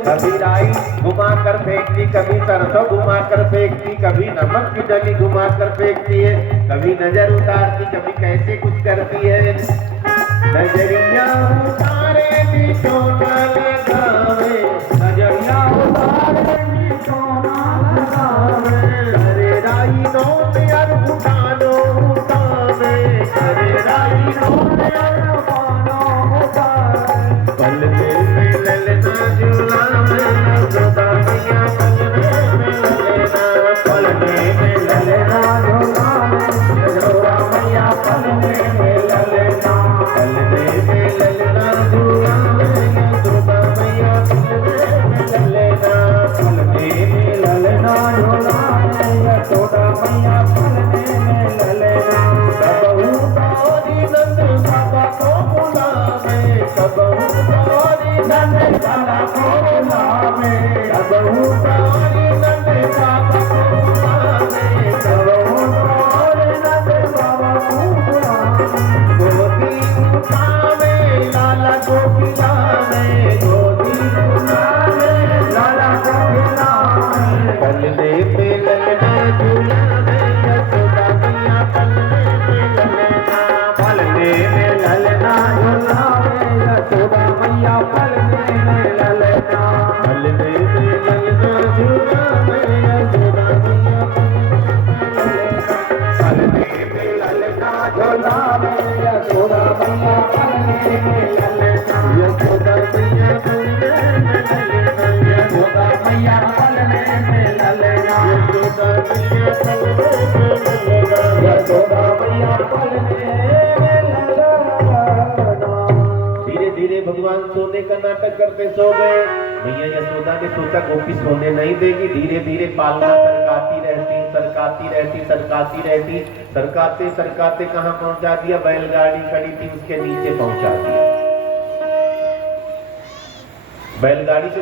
कभी राई घुमा कर फेंकती, कभी सरसों घुमा कर फेंकती, कभी नमक की डली घुमा कर फेंकती है, कभी नजर उतारती, कभी कैसे कुछ करती है। नजरिया उतारे सोना लगावे, नजरिया उतारे सोना लगावे, अरे राई नोट यार उठानो उठावे, अरे राई नोट यार उठानो उठावे, पल में ललना झूला में सदा मैया पल में ललना झूला में सदा मैया पल में ललना, पल में ललना झूला में सदा मैया पल में ललना, पल में ललना झूला में सदा मैया पल में ललना। कबहू गौरी नंद बाबा को बुलावे, कबहू गौरी नंद बाबा को बुलावे, कबहू गौरी नंद बाबा को बुलावे, कबहू गौरी नंद बाबा को बुलावे, गोदी उठावे लाला को खिलावे, गोदी उठावे लाला को खिलावे, पलने पे ललना झूलावे यशोदा मैया पलने में ललना, पलने में ललना झूलावे यशोदा मैया पलने में ललना, पलने में ललना झूलावे यशोदा मैया पलने में ललना झूलावे यशोदा मैया पलने में ललना, यशोदा मैया पलने में ललना, यशोदा मैया पलने में ललना, यशोदा मैया पलने में ललना, यशोदा मैया पलने में ललना। धीरे धीरे भगवान सोने का नाटक करते सो गए। मैया यशोदा ने सोचा गोपी सोने नहीं देगी, धीरे धीरे पालना सरकाती रहती, सरकाती रहती, सरकाती रहती, सरकाते सरकाते कहाँ पहुंचा दिया, बैलगाड़ी खड़ी थी उसके नीचे पहुंचा दिया। बैलगाड़ी से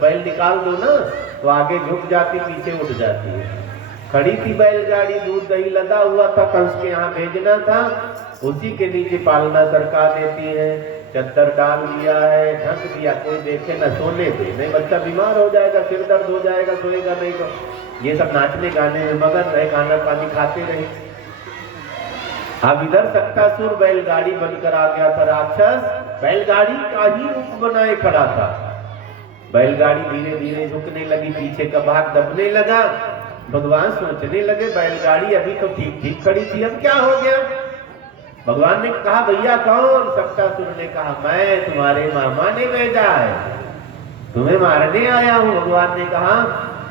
बैल निकाल दो ना तो आगे झुक जाती, पीछे उठ जाती है। खड़ी थी बैलगाड़ी, दूध दही लदा हुआ था, कंस के यहाँ भेजना था, उसी के नीचे पालना सरका देती है। चद्दर डाल दिया है, ढक दिया, कोई देखे न सोने दे, नहीं बच्चा बीमार हो जाएगा, सिर दर्द हो जाएगा, सोएगा नहीं तो। ये सब नाचने गाने में मगन रहे, खाना पानी खाते रहे। अब इधर सक्तासुर बैलगाड़ी बनकर आ गया था, राक्षस बैलगाड़ी का ही रूप बनाए खड़ा था। बैलगाड़ी धीरे धीरे झुकने लगी, पीछे का भाग दबने लगा। भगवान सोचने लगे बैलगाड़ी अभी तो ठीक ठीक खड़ी थी, अब क्या हो गया। भगवान ने कहा भैया कौन? सक्तासुर ने कहा मैं तुम्हारे मामा ने भेजा है, तुम्हें मारने आया हूँ। भगवान ने कहा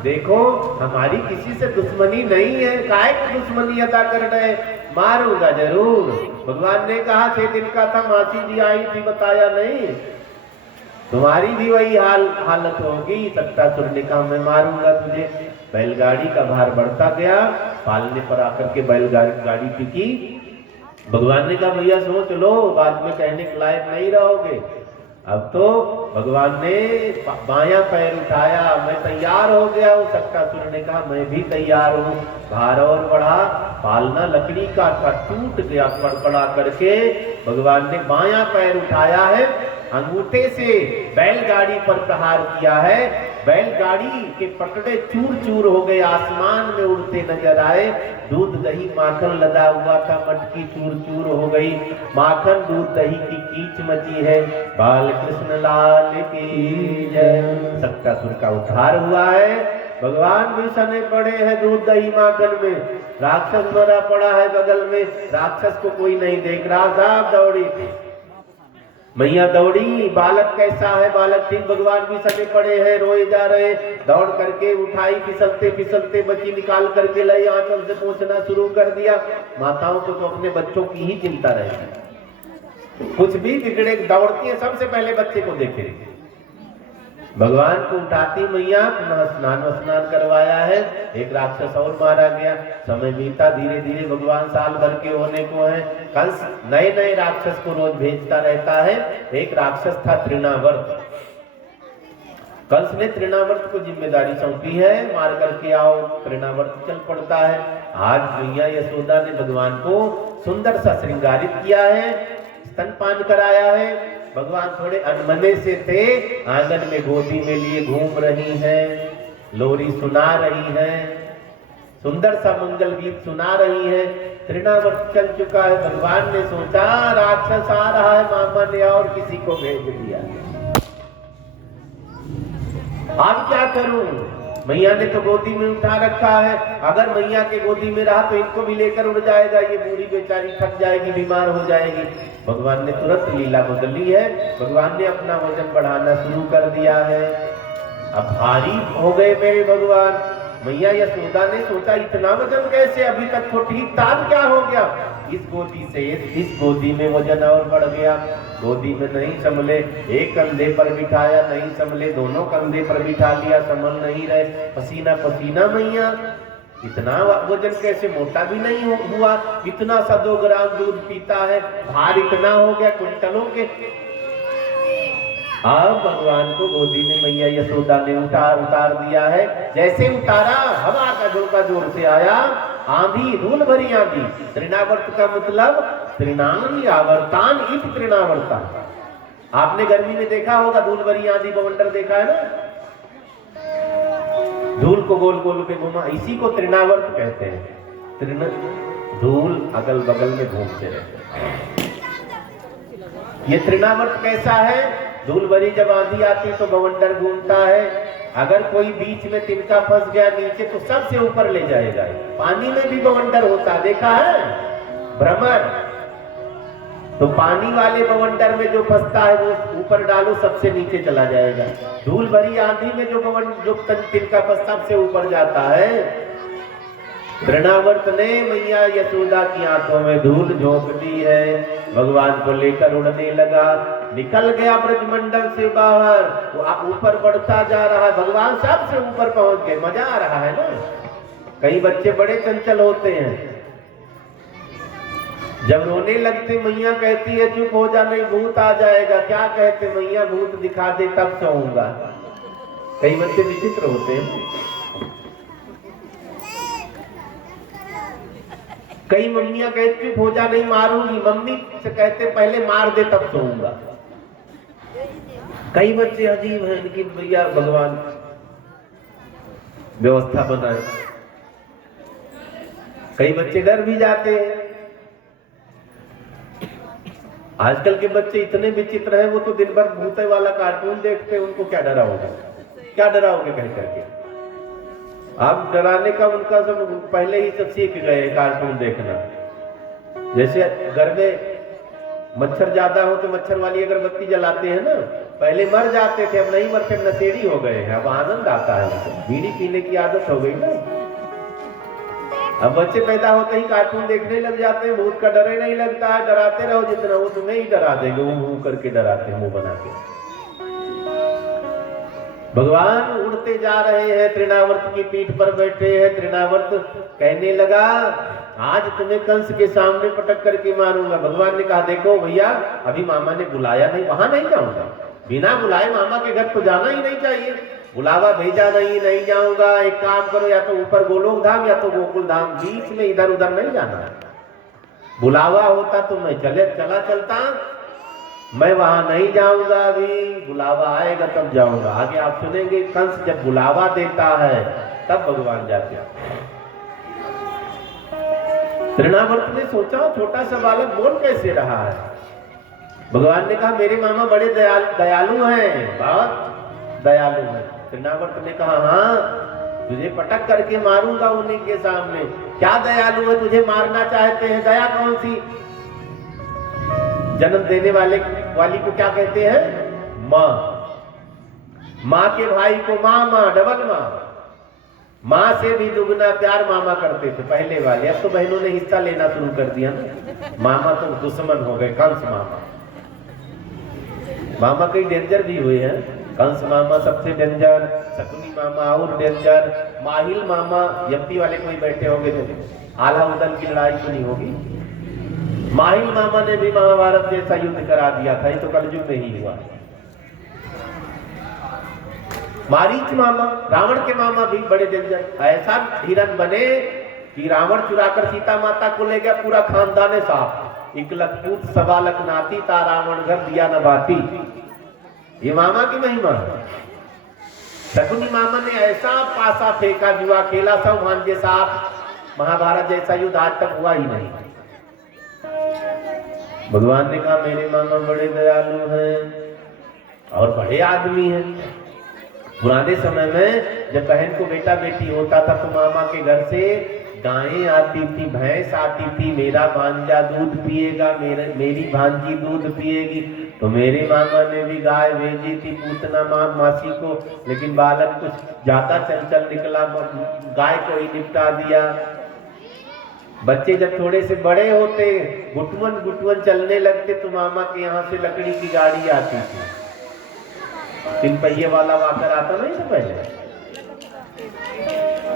देखो हमारी किसी से दुश्मनी नहीं है, काहे की दुश्मनी अदा कर रहे, मारूंगा जरूर। भगवान ने कहा 6 दिन का था, मासी जी आई थी बताया नहीं, तुम्हारी भी वही हालत होगी। सक्तासुर ने कहा मैं मारूंगा तुझे। बैलगाड़ी का भार बढ़ता गया, पालने पर आकर के बैलगाड़ी टिकी। भगवान ने कहा भैया सोच लो, बाद में कहने के लायक नहीं रहोगे। अब तो भगवान ने बायां पैर उठाया, मैं तैयार हो गया हूँ। सक्तासुर ने कहा मैं भी तैयार हूँ। भार और बढ़ा, पालना लकड़ी का टूट गया कड़कड़ा करके। भगवान ने बायां पैर उठाया है, अंगूठे से बैलगाड़ी पर प्रहार किया है। बैलगाड़ी के पटड़े चूर चूर हो गए, आसमान में उड़ते नजर आए। दूध दही माखन लदा हुआ था, मटकी चूर चूर हो गई। माखन दूध दही की कीच मची है। बाल कृष्ण लाल की जय। सक्तासुर का उद्धार हुआ है। भगवान भी सने पड़े हैं दूध दही माखन में, राक्षस मरा पड़ा है बगल में। राक्षस को कोई नहीं देख रहा, साहब दौड़ी मैया दौड़ी, बालक कैसा है, बालक ठीक। भगवान भी सने पड़े हैं, रोए जा रहे। दौड़ करके उठाई, फिसलते फिसलते बच्ची निकाल करके लाई, आंचल से पोंछना शुरू कर दिया। माताओं को तो अपने बच्चों की ही चिंता रहती, कुछ भी बिगड़े दौड़ती है, सबसे पहले बच्चे को देखे। भगवान को उठाती मैया, स्नान करवाया है। एक राक्षस और मारा गया। समय बीता, धीरे धीरे भगवान साल भर के होने को है। कंस नए नए राक्षस को रोज भेजता रहता है। एक राक्षस था तृणावर्त। कंस ने तृणावर्त को जिम्मेदारी सौंपी है, मार करके आओ। तृणावर्त चल पड़ता है। आज मैया यशोदा ने भगवान को सुंदर सा श्रृंगारित किया है। स्तनपान कराया है। भगवान थोड़े अनमने से थे, आंगन में गोदी में लिए घूम रही हैं, लोरी सुना रही हैं, सुंदर सा मंगल गीत सुना रही है। तृणावर्त चल चुका है। भगवान ने सोचा राक्षस आ रहा है, मामा ने और किसी को भेज दिया, अब क्या करूं? मैया ने तो गोदी में उठा रखा है, अगर मैया के गोदी में रहा तो इनको भी लेकर उड़ जाएगा, ये बूढ़ी बेचारी थक जाएगी, बीमार हो जाएगी। भगवान ने तुरंत लीला बदली है। भगवान ने अपना वजन बढ़ाना शुरू कर दिया है। अब भारी हो गए मेरे भगवान। मैया यशोदा ने सोचा इतना वजन कैसे, अभी तक तो ठीक था, क्या हो गया? इस गोदी से इस गोदी में वजन और बढ़ गया। गोदी में नहीं संभले, एक कंधे पर बिठाया, नहीं संभले, दोनों कंधे पर बिठा लिया, संभल नहीं रहे, पसीना पसीना मैया। इतना वजन कैसे, मोटा भी नहीं हुआ, इतना सा 2 ग्राम दूध पीता है, भार इतना हो गया क्विंटलों के। अब भगवान को गोदी में मैया यशोदा ने उतार दिया है। जैसे उतारा, हवा का झोंका जोर से आया, आंधी, धूल भरी आंधी। तृणावर्त का मतलब तृणान आवर्तान इत तृणावर्ता। आपने गर्मी में देखा होगा धूल भरी आंधी, बवंडर देखा है ना, धूल को गोल गोल पे घुमा, इसी को तृणावर्त कहते हैं। तृण धूल अगल बगल में घूमते रहते हैं। ये तृणावर्त कैसा है? धूल भरी जब आंधी आती तो बवंडर घूमता है, अगर कोई बीच में तिनका फंस गया नीचे तो सबसे ऊपर ले जाएगा। पानी में भी बवंडर होता, देखा है? भ्रमर। तो पानी वाले बवंडर में जो फंसता है वो ऊपर डालो, सबसे नीचे चला जाएगा। धूल भरी आंधी में जो तिनका फंस सबसे ऊपर जाता है। तृणावर्त ने मैया यशोदा की आंखों में धूल झोंक दी है। भगवान को लेकर उड़ने लगा, निकल गया ब्रजमंडल से बाहर, वो ऊपर बढ़ता जा रहा है। भगवान सबसे ऊपर पहुंच गए, मजा आ रहा है ना। कई बच्चे बड़े चंचल होते हैं, जब रोने लगते मैया कहती है चुप हो जा, नहीं भूत आ जाएगा। क्या कहते? मैया भूत दिखा दे तब सोऊंगा। कई बच्चे विचित्र होते हैं। कई मम्मियां कहती चुप हो जा, नहीं मारूंगी। मम्मी से कहते पहले मार दे तब सोऊंगा। कई बच्चे अजीब हैं, इनकी भैया भगवान व्यवस्था बनाए। कई बच्चे डर भी जाते हैं। आजकल के बच्चे इतने विचित्र हैं, वो तो दिन भर भूते वाला कार्टून देखते हैं, उनको क्या डराओगे, क्या डराओगे कह करके। आप डराने का उनका सब पहले ही सब सीख गए कार्टून देखना। जैसे घर में मच्छर ज्यादा हो तो मच्छर वाली अगरबत्ती जलाते हैं ना, पहले मर जाते थे, अब नहीं मरते, नशेड़ी हो गए हैं, अब आनंद आता है उनको, बीड़ी पीने की आदत हो गई ना। अब बच्चे पैदा होते ही कार्टून देखने लग जाते हैं, भूत का डर ही नहीं लगता है। डराते रहो जितना, वो तुम्हें ही डरा देंगे, वो करके डराते हैं मुंह बना के। भगवान उड़ते जा रहे हैं, तृणावर्त की पीठ पर बैठे हैं। तृणावर्त कहने लगा आज तुम्हें कंस के सामने पटक करके मारूंगा। भगवान ने कहा देखो भैया, अभी मामा ने बुलाया नहीं, वहां नहीं जाऊंगा। बिना बुलाए मामा के घर तो जाना ही नहीं चाहिए। बुलावा भेजा नहीं जाऊंगा। एक काम करो, या तो ऊपर गोलोक धाम या तो गोकुल धाम, बीच में इधर उधर नहीं जाना है। बुलावा होता तो मैं चला चलता, मैं वहां नहीं जाऊंगा। अभी बुलावा आएगा तब जाऊंगा। आगे आप सुनेंगे, कंस जब बुलावा देता है तब भगवान जाते हैं। तृणावर्त ने सोचा छोटा सा बालक बोल कैसे रहा है। भगवान ने कहा मेरे मामा बड़े दयालु हैं, बहुत दयालु हैं। तृणावर्त ने कहा हाँ, तुझे पटक करके मारूंगा उन्हीं के सामने। क्या दयालु है, तुझे मारना चाहते हैं? दया कौन सी? जन्म देने वाली को क्या कहते हैं? माँ। माँ के भाई को मामा, डबल माँ। माँ से भी दुगना प्यार मामा करते थे पहले वाले। अब तो बहनों ने हिस्सा लेना शुरू कर दिया ना। मामा तो दुश्मन हो गए, कंस मामा। मामा कई डेंजर भी हुए हैं। कंस मामा सबसे डेंजर, शकुनी मामा और डेंजर, माहिल मामा। यप्पी वाले कोई बैठे होंगे तो आला उदल की लड़ाई सुनी होगी। माहिल मामा ने भी महाभारत जैसा युद्ध करा दिया था, ये तो कलयुग में ही हुआ। मारीच मामा, रावण के मामा भी बड़े डेंजर। ऐसा धीरन बने कि रावण चुराकर सीता माता को ले गया, पूरा खानदान साफ। इकलखपूत सवालक नाती ता रावण घर दिया न बाती। ये मामा की महिमा है। शकुनी मामा ने ऐसा पासा फेंका, जुआ खेला, सब भांजे साहब, महाभारत जैसा युद्ध आज तक हुआ ही नहीं। भगवान ने कहा मेरे मामा बड़े दयालु हैं और बड़े आदमी हैं। पुराने समय में जब बहन को बेटा बेटी होता था तो मामा के घर से गायें आती थी, भैंस आती थी, मेरा भांजा दूध पिएगा, मेरी भांजी दूध पिएगी। तो मेरे मामा ने भी गाय भेजी थी पूतना मासी को, लेकिन बालक कुछ ज्यादा चंचल निकला, गाय को ही निपटा दिया। बच्चे जब थोड़े से बड़े होते, गुटवन गुटवन चलने लगते, तो मामा के यहाँ से लकड़ी की गाड़ी आती थी, 3 पहिए वाला वाकर आता नहीं था पहले,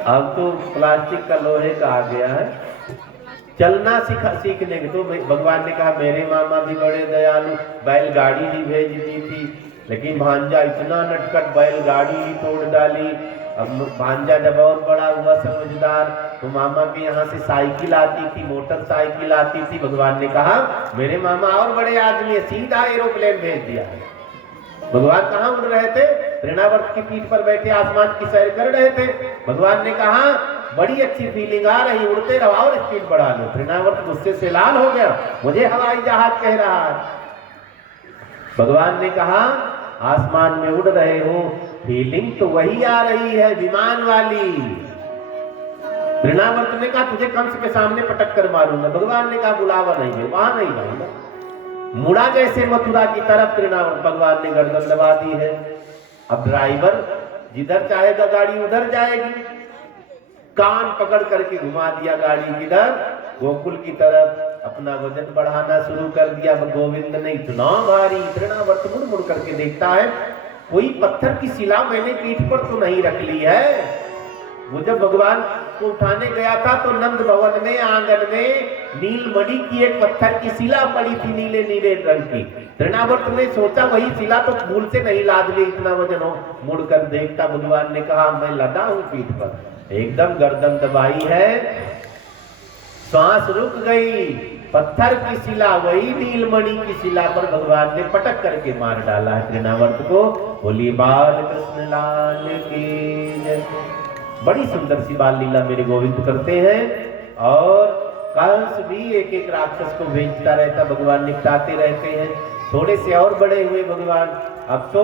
अब तो प्लास्टिक का लोहे का आ गया है। चलना सीखने के तो भगवान ने कहा मेरे मामा भी बड़े दयालु, बैलगाड़ी भी भेज दी थी, लेकिन भांजा इतना नटखट बैलगाड़ी ही तोड़ डाली। अब भांजा जब और बड़ा हुआ समझदार, तो मामा के यहाँ से साइकिल आती थी, मोटरसाइकिल आती थी। भगवान ने कहा मेरे मामा और बड़े आदमी है, सीधा एरोप्लेन भेज दिया। भगवान कहाँ उड़ रहे थे? तृणावर्त की पीठ पर बैठे आसमान की सैर कर रहे थे। भगवान ने कहा बड़ी अच्छी फीलिंग आ रही, उड़ते रहो और स्पीड बढ़ा लो। तृणावर्त गुस्से से लाल हो गया, मुझे हवाई जहाज कह रहा है। भगवान ने कहा आसमान में उड़ रहे हो, फीलिंग तो वही आ रही है विमान वाली। तृणावर्त ने कहा तुझे कंस के सामने पटक कर मारूंगा। भगवान ने कहा बुलावा नहीं है, वहां नहीं जाऊंगा। मुड़ा जैसे मथुरा की तरफ तृणावर्त, भगवान ने गर्दन दबा दी है। अब ड्राइवर जिधर चाहेगा गाड़ी उधर जाएगी, कान पकड़ करके घुमा दिया गाड़ी किधर, गोकुल की तरफ। अपना वजन बढ़ाना शुरू कर दिया। गोविंद ने इतना भारी, तृणावर्त मुड़ मुड़ करके देखता है कोई पत्थर की शिला मैंने पीठ पर तो नहीं रख ली है। वो जब भगवान को उठाने गया था तो नंद भवन में आंगन में नीलमणि की एक पत्थर की शिला पड़ी थी, नीले नीले रंग की। तृणावर्त ने सोचा वही शिला तो भूल से नहीं लाद ली, इतना वजन हो। मुड़कर देखता, भगवान ने कहा मैं लदा हूं पीठ पर, एकदम गर्दन दबाई है, सांस रुक गई। पत्थर की शिला वही नीलमणि की शिला पर भगवान ने पटक करके मार डाला है तृणावर्त को। बोली बाल कृष्ण लाल की जय। बड़ी सुंदर सी बाल लीला मेरे गोविंद करते हैं। और कंस भी एक एक राक्षस को भेजता रहता, भगवान निपटाते रहते हैं। थोड़े से और बड़े हुए भगवान, अब तो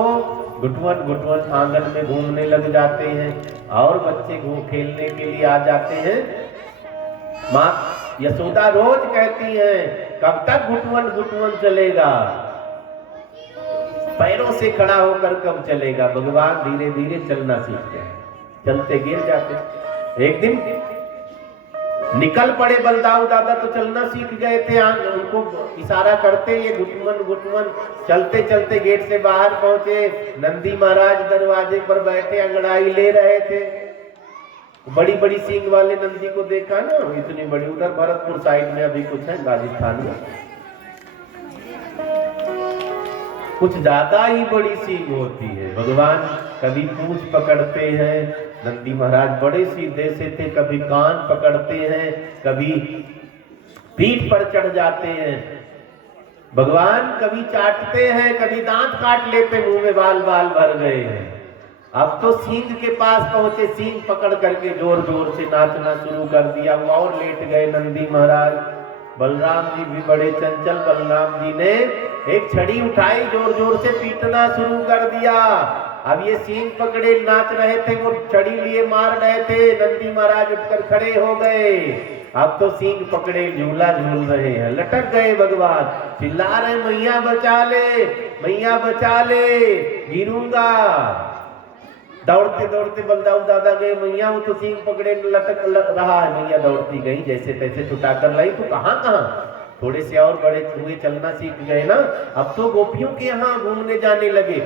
गुटवन गुटवन आंगन में घूमने लग जाते हैं और बच्चे खेलने के लिए आ जाते हैं। माँ यशोदा रोज कहती हैं कब तक गुटवन गुटवन चलेगा, पैरों से खड़ा होकर कब चलेगा। भगवान धीरे धीरे चलना सीखते हैं, चलते गिर जाते। एक दिन निकल पड़े बलदाऊ दादा तो चलना सीख गए थे, उनको इशारा करते ये गुटवन गुटवन। चलते चलते गेट से बाहर पहुंचे, नंदी महाराज दरवाजे पर बैठे अंगड़ाई ले रहे थे। बड़ी बड़ी सींग वाले नंदी को देखा ना, इतनी बड़ी, उधर भरतपुर साइड में अभी कुछ है राजस्थान में, कुछ ज्यादा ही बड़ी सींग होती है। भगवान कभी पूंछ पकड़ते हैं, नंदी महाराज बड़े सीधे से थे, कभी कान पकड़ते हैं, कभी पीठ पर चढ़ जाते हैं। भगवान कभी चाटते हैं, कभी दांत काट लेते, मुंह में बाल बाल भर गए हैं। अब तो सींग के पास पहुंचे, सींग पकड़ करके जोर जोर से नाचना शुरू कर दिया। वो और लेट गए नंदी महाराज। बलराम जी भी बड़े चंचल, बलराम जी ने एक छड़ी उठाई, जोर जोर से पीटना शुरू कर दिया। अब ये सींग पकड़े नाच रहे थे, वो छड़ी लिए मार रहे थे। नंदी महाराज उठकर खड़े हो गए। अब तो सींग पकड़े झूला झूल रहे हैं, लटक गए। भगवान चिल्ला रहे मैया बचा ले, मैया बचा ले, गिरूंगा। दौड़ते दौड़ते बलदाऊ दादा गए, मैया वो तो सींग पकड़े लटक रहा है। मैया दौड़ती गई, जैसे तैसे छुटाकर लाई। तो कहाँ थोड़े से और बड़े हुए, चलना सीख गए ना। अब तो गोपियों के यहाँ घूमने जाने लगे।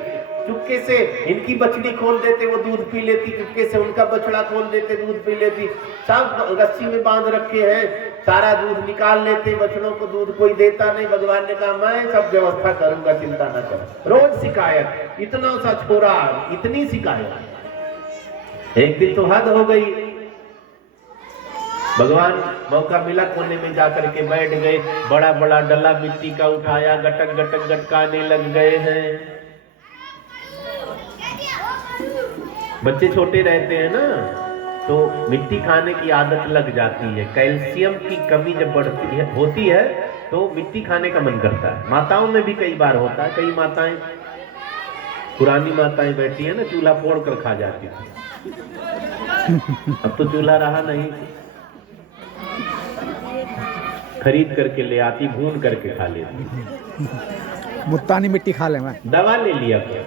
चुपके से इनकी बछड़ी खोल देते, वो दूध पी लेती, चुपके से उनका बछड़ा खोल देते, दूध पी लेती। सब रस्सी में बांध रखे हैं, सारा दूध निकाल लेते, बछड़ों को दूध कोई देता नहीं। भगवान ने कहा मैं सब व्यवस्था करूंगा, चिंता न कर। रोज शिकायत, इतना सा छोरा, इतनी शिकायत। एक दिन तो हद हो गई। भगवान मौका मिला कोने में जाकर के बैठ गए, बड़ा बड़ा डला मिट्टी का उठाया, गटक गटक गटकाने लग गए हैं। बच्चे छोटे रहते हैं ना, तो मिट्टी खाने की आदत लग जाती है। कैल्शियम की कमी जब होती है तो मिट्टी खाने का मन करता है। माताओं में भी कई बार होता है, कई माताएं, पुरानी माताएं बैठी है ना, चूल्हा फोड़ कर खा जाती थी। अब तो चूल्हा रहा नहीं, खरीद करके ले आती, भून करके खा लेती। मुल्तानी मिट्टी खा ले, मैं दवा ले लिया क्या?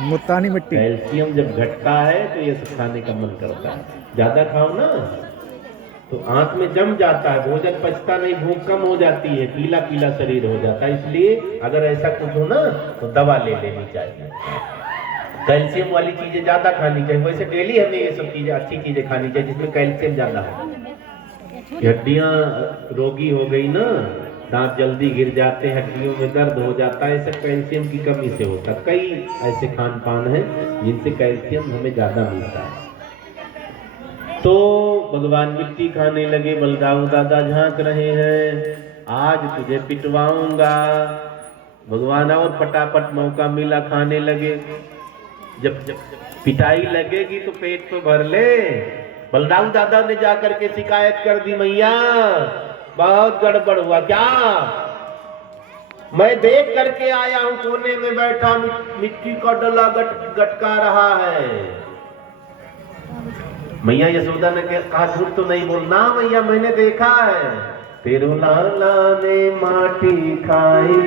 मुल्तानी मिट्टी। कैल्शियम जब घटता है तो ये सब खाने का मन करता है। ज्यादा खाओ ना तो आंत में जम जाता है, भोजन पचता नहीं, भूख कम हो जाती है, पीला पीला शरीर हो जाता है। इसलिए अगर ऐसा कुछ हो ना तो दवा ले लेनी चाहिए। कैल्शियम वाली चीजें ज्यादा खानी चाहिए। वैसे डेली हमें ये सब चीजें, अच्छी चीजें खानी चाहिए जिसमें कैल्शियम ज्यादा हो। हड्डियां रोगी हो गई ना, दांत जल्दी गिर जाते, हड्डियों में दर्द हो जाता है, सब कैल्शियम की कमी से होता है। कई ऐसे खान पान हैं जिनसे कैल्शियम हमें ज्यादा मिलता है। तो भगवान मिट्टी खाने लगे। बलदाऊ दादा झांक रहे हैं, आज तुझे पिटवाऊंगा। भगवान और फटाफट मौका मिला, खाने लगे। जब पिटाई लगेगी तो पेट तो भर ले। बलदाऊ दादा ने जाकर के शिकायत कर दी, मैया बहुत गड़बड़ हुआ। क्या? मैं देख करके आया हूं, कोने में बैठा मिट्टी का डला गटका रहा है। मैया यशोदा ने कहा, झूठ तो नहीं बोलना मैया, मैंने देखा है। तेरो लाला ने माटी खाई,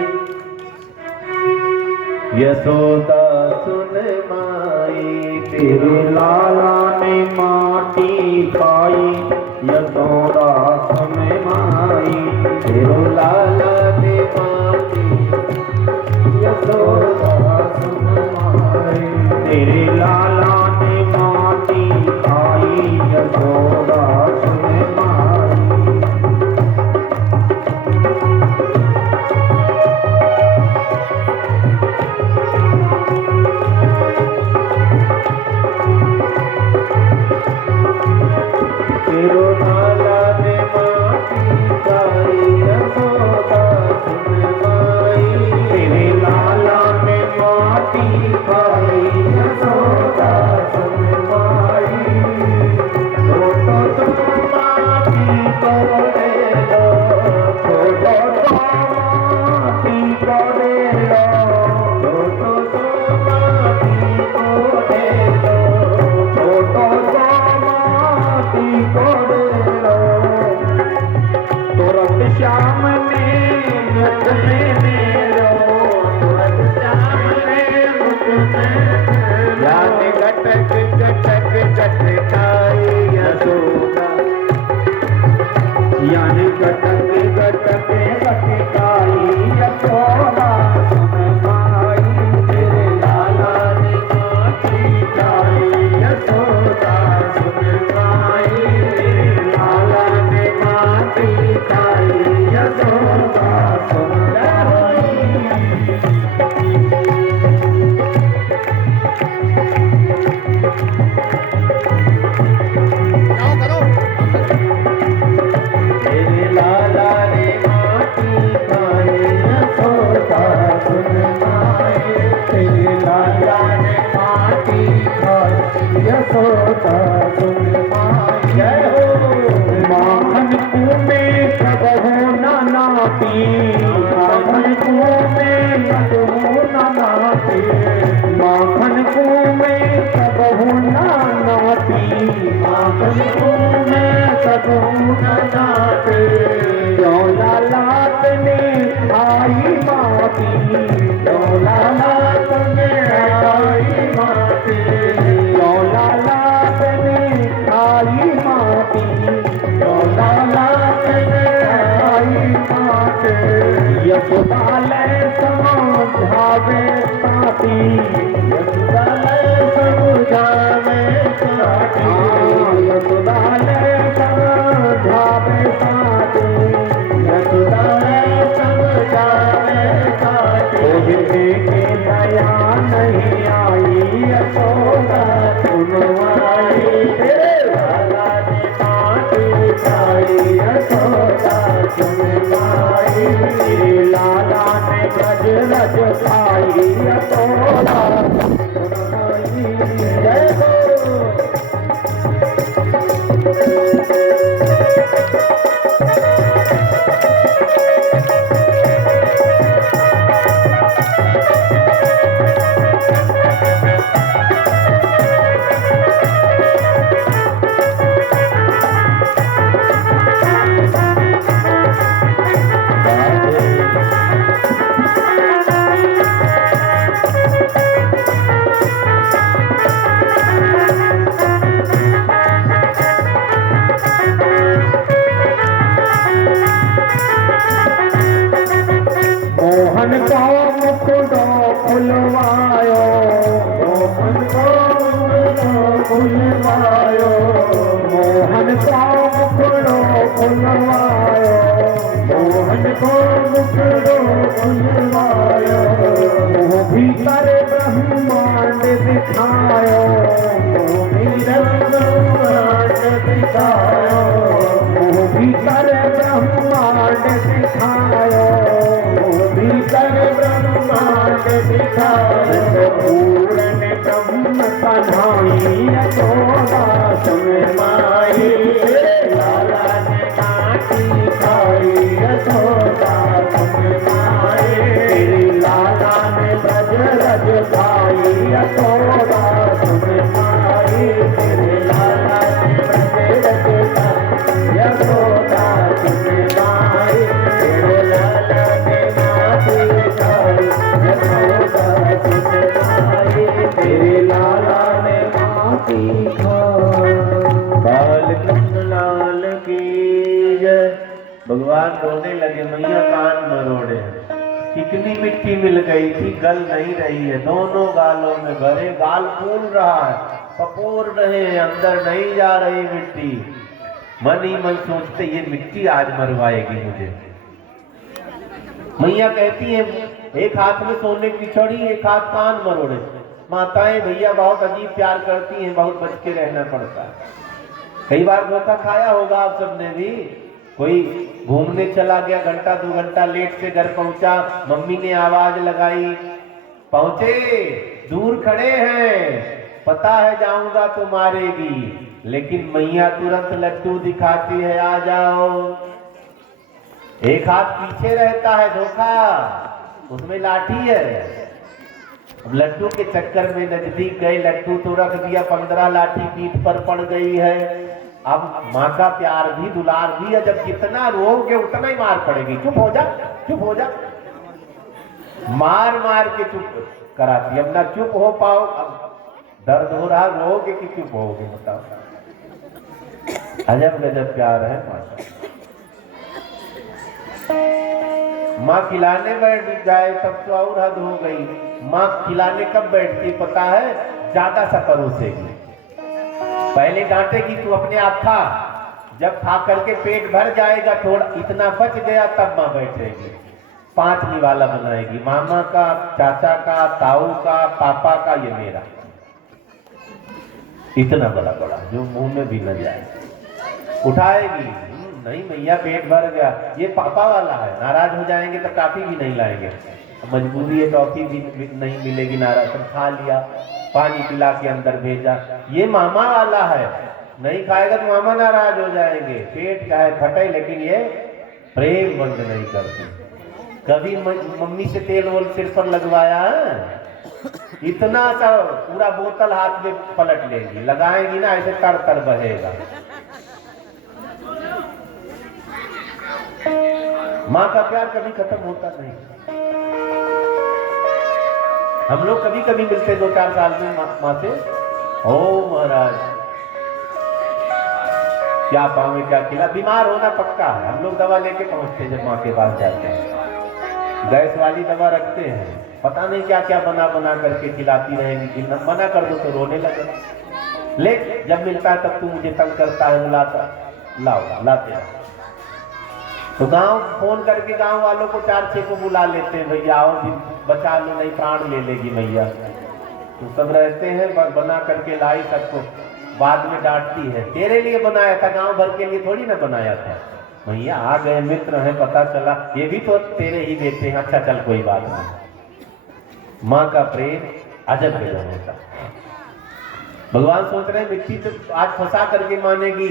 यशोदा सुन माई। तेरे लाला ने माटी खाई, यशोदा सुन माई। तेरो लाला ने माटी, यशोदा सुन माई। तेरे लाला ने माटी खाई, यशोदा सुन माई। तेरो लाला ने माटी खाई, यशोदा सुन माई। तेरे लाला ने माटी खाई, यशोदा सुन माई। छोटो तो माटी तोड़े लो, छोटो तो माटी तोड़े लो, छोटो तो माटी तोड़े लो, छोटो तो माटी तोड़े लो। तुरंत श्याम ने मुख में मेरो, तुरंत श्याम ने मुख में यानी गटक गटक गटकाई यशोदा, यानी गटक गटक गटकाई यशोदा सुन माई। तेरे लाला ने माटी खाई, यशोदा सुन माई। तेरे लाला ने माटी खाई, यशोदा सुन माई। तेरे लाला ने माटी खाई, यशोदा सुन माई। तेरे लाला ने माटी खाई, यशोदा सुन माई। जय हो। माखन कुएं में कब हो ना नाती, माखन कुएं में कब हो ना नाती, माखन कुएं में कब हो ना नाती, माखन कुएं में कब हो ना नाती। क्यों लालात ने आई माती, क्यों लालात ने आई माती, क्यों लालात ने आई माती, क्यों लालात ने आई माती। यशोदा ले समझावे साथी, यशोदा ले समझावे साथी, यशोदा ले समझावे साथी, यशोदा ले समझावे साथी। तुझे के दया नहीं आई, यशोदा सुन आई। तेरे लाला ने माटी ब्रज रज भाई यशोदा सुनमाई। जय हो। मोहन को मुकुटो फुलवायो, मोहन को मुकुटो फुलवायो, मोहन को मुकुटो फुलवायो, मोहन को मुकुटो फुलवायो। मोह भीतर ब्रह्मांड दिखायो, मोह भीतर ब्रह्मांड दिखायो, मोह भीतर ब्रह्मांड दिखायो, भीतर ब्रह्मांड दिखायो। पूर्ण ब्रह्म कन्हाई यशोदा सुनमाई। लाला ने काटी खाई यशोदा सुनमाई। लाला ने ब्रज रज खाई यशोदा सुनमाई। लाला ने ब्रज रज खाई यशोदा सुनमाई। लाला ने तेरे लाला ने माटी खाई। बाल कृष्ण लाल की जय। भगवान रोने लगे, मैया कान मरोड़े, चिकनी मिट्टी मिल गई थी, गल नहीं रही है, दोनों गालों में भरे, गाल फूल रहा है, पपोर रहे हैं, अंदर नहीं जा रही मिट्टी। मन ही मन सोचते ये मिट्टी आज मरवाएगी मुझे। मैया कहती है एक हाथ में सोने की छड़ी, एक हाथ कान मरोड़े। माताएं भैया बहुत अजीब प्यार करती हैं, बहुत बच के रहना पड़ता है। कई बार धोखा खाया होगा आप सबने भी। कोई घूमने चला गया, घंटा 2 घंटा लेट से घर पहुंचा, मम्मी ने आवाज लगाई, पहुंचे, दूर खड़े हैं, पता है जाऊंगा तो मारेगी, लेकिन मैया तुरंत लड्डू दिखाती है, आ जाओ। एक हाथ पीछे रहता है, धोखा, उसमें लाठी है। अब लड्डू के चक्कर में नजदीक गए, लड्डू तो रख दिया, 15 लाठी पीठ पर पड़ गई है। अब माँ का प्यार भी दुलार भी है, जब जितना रोओगे उतना ही मार पड़ेगी। चुप हो जा, चुप हो जा, मार मार के चुप कराती। अब ना चुप हो पाओ, अब दर्द हो रहा, रोओगे कि चुप होगे, बताओ। अजब गजब प्यार है माँ। माँ खिलाने बैठ जाए तब तो और हद हो गई। माँ खिलाने कब बैठती पता है? ज्यादा सा परोसेगी, पहले डांटेगी तू अपने आप खा, जब खा करके पेट भर जाएगा, थोड़ा इतना बच गया, तब माँ बैठेगी, 5 निवाला बनाएगी, मामा का, चाचा का, ताऊ का, पापा का, ये मेरा, इतना बड़ा बड़ा जो मुंह में भी न जाए। उठाएगी, नहीं भैया पेट भर गया, ये पापा वाला है, नाराज हो जाएंगे तो टॉफी भी नहीं लाएंगे, मजबूरी है, टॉफी भी नहीं मिलेगी, नाराज, तो खा लिया, पानी पिला के अंदर भेजा। ये मामा वाला है, नहीं खाएगा तो मामा नाराज हो जाएंगे, पेट चाहे फटे, लेकिन ये प्रेम बंद नहीं करती। कभी मम्मी से तेल वोल सिर पर लगवाया है? इतना सा पूरा बोतल हाथ में पलट लेगी, लगाएगी ना ऐसे तर तर बहेगा। माँ का प्यार कभी खत्म होता नहीं। हम लोग कभी कभी मिलते 2-4 साल में माँ से, ओ महाराज क्या पावे क्या खिला, बीमार होना पक्का है, हम लोग दवा लेके पहुंचते जब माँ के पास जाते हैं, गैस वाली दवा रखते हैं, पता नहीं क्या क्या बना बना करके खिलाती रहेंगी, मना कर दो तो रोने लगे, ले जब मिलता है तब तू मुझे तंग करता है, बुलाता, लाओ लाते हैं। तो गांव फोन करके गांव वालों को 4-6 को बुला लेते हैं, भैया आओ बचा लो नहीं प्राण ले लेगी मैया। तो सब रहते हैं, बना करके लाई सबको, बाद में डांटती है, तेरे लिए बनाया था, गांव भर के लिए थोड़ी ना बनाया था, भैया आ गए, मित्र हैं, पता चला ये भी तो तेरे ही बेटे हैं, अच्छा चल कोई बात नहीं। माँ का प्रेम अजब गजब होता। भगवान सोच रहे मिट्टी तो आज फंसा करके मानेगी,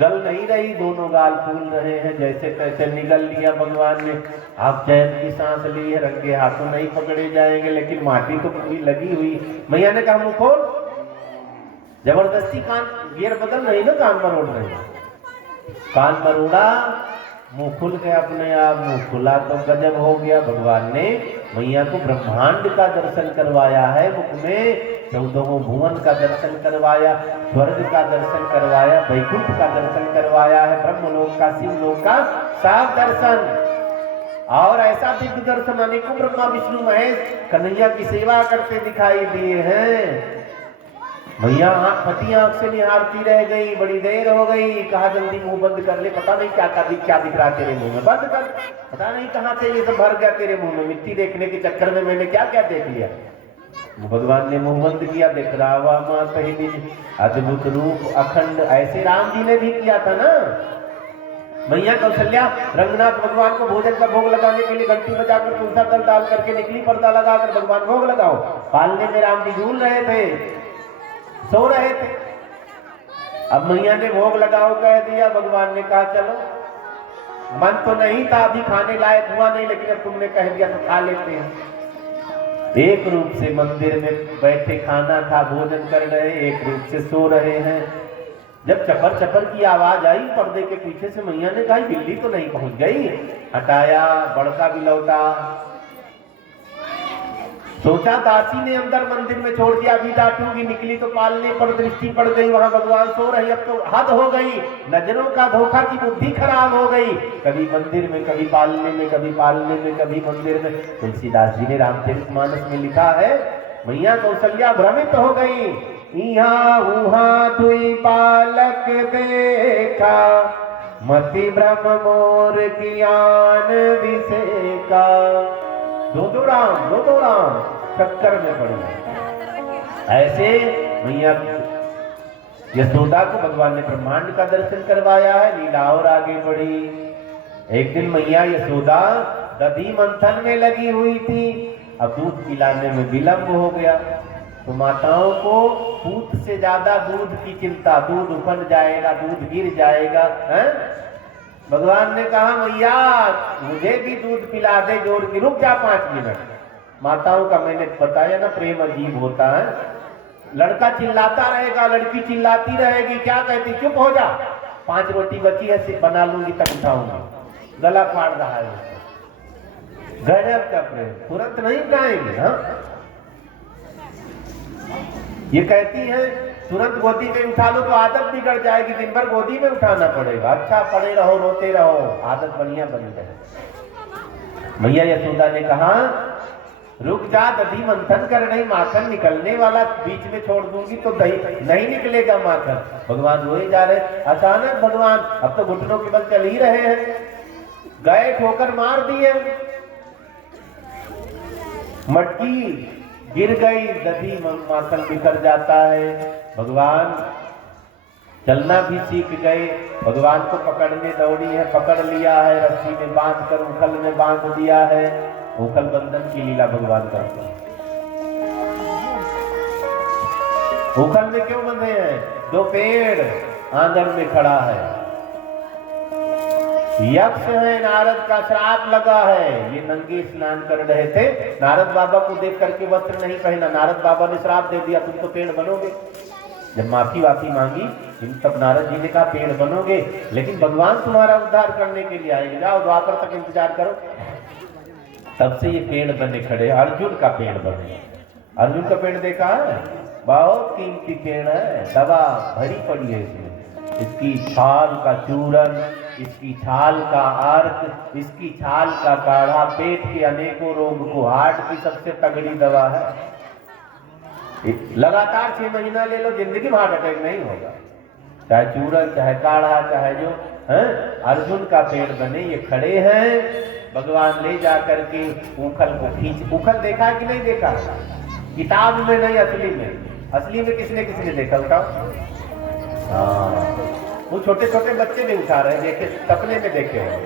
गल नहीं रही, दोनों गाल फूल रहे हैं, जैसे तैसे निगल लिया भगवान ने। आप चैन की सांस ली है, रंगे हाथों नहीं पकड़े जाएंगे, लेकिन माटी तो पूरी लगी हुई। मैया ने कहा मुंह खोल, जबरदस्ती कान गियर बदल रही ना, कान मरोड़ रही। कान मरोड़ा, मुंह खुल गया अपने आप। मुंह खुला तो गजब हो गया। भगवान ने मैया को ब्रह्मांड का दर्शन करवाया है, मुख में 14 भुवन का दर्शन करवाया, स्वर्ग का दर्शन करवाया, वैकुंठ का दर्शन करवाया है, ब्रह्मलोक का, शिवलोक का साफ दर्शन। और ऐसा दिव्य दर्शन अनेकों ब्रह्मा विष्णु महेश कन्हैया की सेवा करते दिखाई दिए हैं। भैया आंख फटी, आंख से निहारती रह गई, बड़ी देर हो गई। कहा जल्दी मुंह बंद कर ले, पता नहीं क्या दिख रहा तेरे मुंह में, बंद कर। पता नहीं कहां से ये सब भर गया तेरे मुंह में, मिट्टी देखने के चक्कर में मैंने क्या क्या देख लिया। भगवान ने मुंह बंद किया, दिख रहा हुआ मां कहीं अद्भुत रूप अखंड, ऐसे राम जी ने भी किया था ना। मैया कौशल्या रंगनाथ भगवान को भोजन का भोग लगाने के लिए घंटी बजाकर तुलसा दल डाल करके निकली, पर्दा लगाकर भगवान भोग लगाओ। पालने में राम जी झूल रहे थे, सो रहे थे। अब मैया ने भोग लगाओ कह दिया, भगवान ने कहा चलो। मन तो नहीं था, अभी खाने लायक हुआ नहीं, लेकिन अब तुमने कह दिया तो खा लेते हैं। एक रूप से मंदिर में बैठे खाना था, भोजन कर रहे, एक रूप से सो रहे हैं। जब चपर चपर की आवाज आई पर्दे के पीछे से, मैया ने कहा बिल्ली तो नहीं पहुंच गई। हटाया, बड़का भी लौटा। सोचा दासी ने अंदर मंदिर में छोड़ दिया, अभी डांटूंगी, निकली तो पालने पर दृष्टि पड़ गई, वहां भगवान सो रही। अब तो हद हो गई, नजरों का धोखा की बुद्धि खराब हो गई। कभी मंदिर में, कभी पालने में, कभी पालने में, कभी मंदिर में। तुलसीदास जी ने रामचरितमानस में लिखा है, मैया कौशल्या भ्रमित हो गई। यहाँ उहाँ दुई बालक देखा, मति भ्रम मोर ज्ञान विषेका। दो राम चक्कर में पड़ी। ऐसे मैया यशोदा को भगवान ने ब्रह्मांड का दर्शन करवाया है, लीला और आगे बढ़ी। एक दिन मैया यशोदा दधी मंथन में लगी हुई थी। अब दूध पिलाने में विलंब हो गया, तो माताओं को दूध से ज्यादा दूध की चिंता, दूध उफन जाएगा, दूध गिर जाएगा, है? भगवान ने कहा मैया मुझे भी दूध पिला दे, जोर की, रुक जा 5 मिनट। माताओं का मैंने बताया ना प्रेम अजीब होता है। लड़का चिल्लाता रहेगा, लड़की चिल्लाती रहेगी, क्या कहती, चुप हो जा, 5 रोटी बची है, बना लूंगी तब उठाऊंगी। गला फाड़ रहा है, गजब का प्रेम, तुरंत नहीं खाएंगे। हाँ, ये कहती है तुरंत गोदी में उठा लो तो आदत बिगड़ जाएगी, दिन भर गोदी में उठाना पड़ेगा। अच्छा पड़े रहो, रोते रहो, आदत बढ़िया बनी रहे। मैया यशोदा ने कहा रुक जा, दधी मंथन कर रही, माखन निकलने वाला, बीच में छोड़ दूंगी तो दही नहीं निकलेगा माखन। भगवान रोए जा रहे। अचानक भगवान अब तो घुटनों के बल चल ही रहे हैं, गए ठोकर मार दिए, मटकी गिर गई, दधी माखन बिखर जाता है। भगवान चलना भी सीख गए, भगवान को पकड़ने दौड़ी है, पकड़ लिया है, रस्सी में बांध कर उखल में बांध दिया है। उखल बंधन की लीला भगवान करते हैं। उखल में क्यों बंधे हैं? 2 पेड़ आंगन में खड़ा है, यक्ष है, नारद का श्राप लगा है। ये नंगे स्नान कर रहे थे, नारद बाबा को देख करके वस्त्र नहीं पहना, नारद बाबा ने श्राप दे दिया तुम तो पेड़ बनोगे। जब माफी वाफी मांगी तब नारद जी ने कहा पेड़ बनोगे, लेकिन भगवान तुम्हारा उद्धार करने के लिए आएंगे, जाओ द्वापर तक इंतजार करो। तब से ये पेड़ बने खड़े, अर्जुन का पेड़ बने। अर्जुन का पेड़ देखा है, बहुत कीमती पेड़ है, दवा भरी पड़ी है इसमें। इसकी छाल का चूरन, इसकी छाल का अर्क, इसकी छाल का काढ़ा पेट के अनेकों रोग को, हार्ट की सबसे तगड़ी दवा है। लगातार 6 महीना ले लो, जिंदगी में हार्ट अटैक नहीं होगा। चाहे चूरन, चाहे काढ़ा, चाहे जो है। अर्जुन का पेड़ बने ये खड़े हैं। भगवान ले जा करके उखल को खींच, उखल देखा कि नहीं देखा? किताब में नहीं, असली में। असली में किसने किसने देखा बताओ? हाँ, वो छोटे छोटे बच्चे भी उठा रहे हैं, देखे सपने में देखे हैं।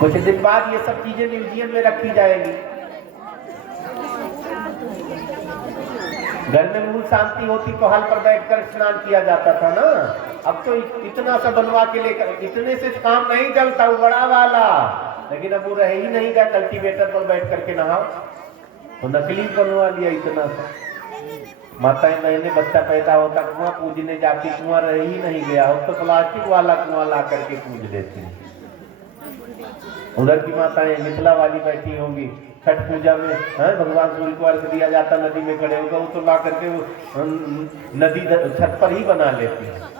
कुछ दिन बाद ये सब चीजें म्यूजियम में रखी जाएगी। घर में मूल शांति होती तो हल पर बैठकर स्नान किया जाता था ना। अब तो इतना सा बनवा के लेकर, इतने से काम नहीं चलता, वो बड़ा वाला। लेकिन अब वो रह ही नहीं गया कल्टीवेटर पर बैठ करके नहाओ, तो नकली बनवा लिया इतना सा। माताएं बहनें बच्चा पैदा होता कुआं पूजने जाती, कुआं रह ही नहीं गया, अब तो प्लास्टिक वाला कुआं ला करके पूज लेते हैं। उधर की माताएं मिथिला वाली बैठी होंगी छठ पूजा में, भगवान सूर्य को अर्घ दिया जाता, नदी में खड़े होगा, वो तो ला करके वो नदी छत पर ही बना लेती है।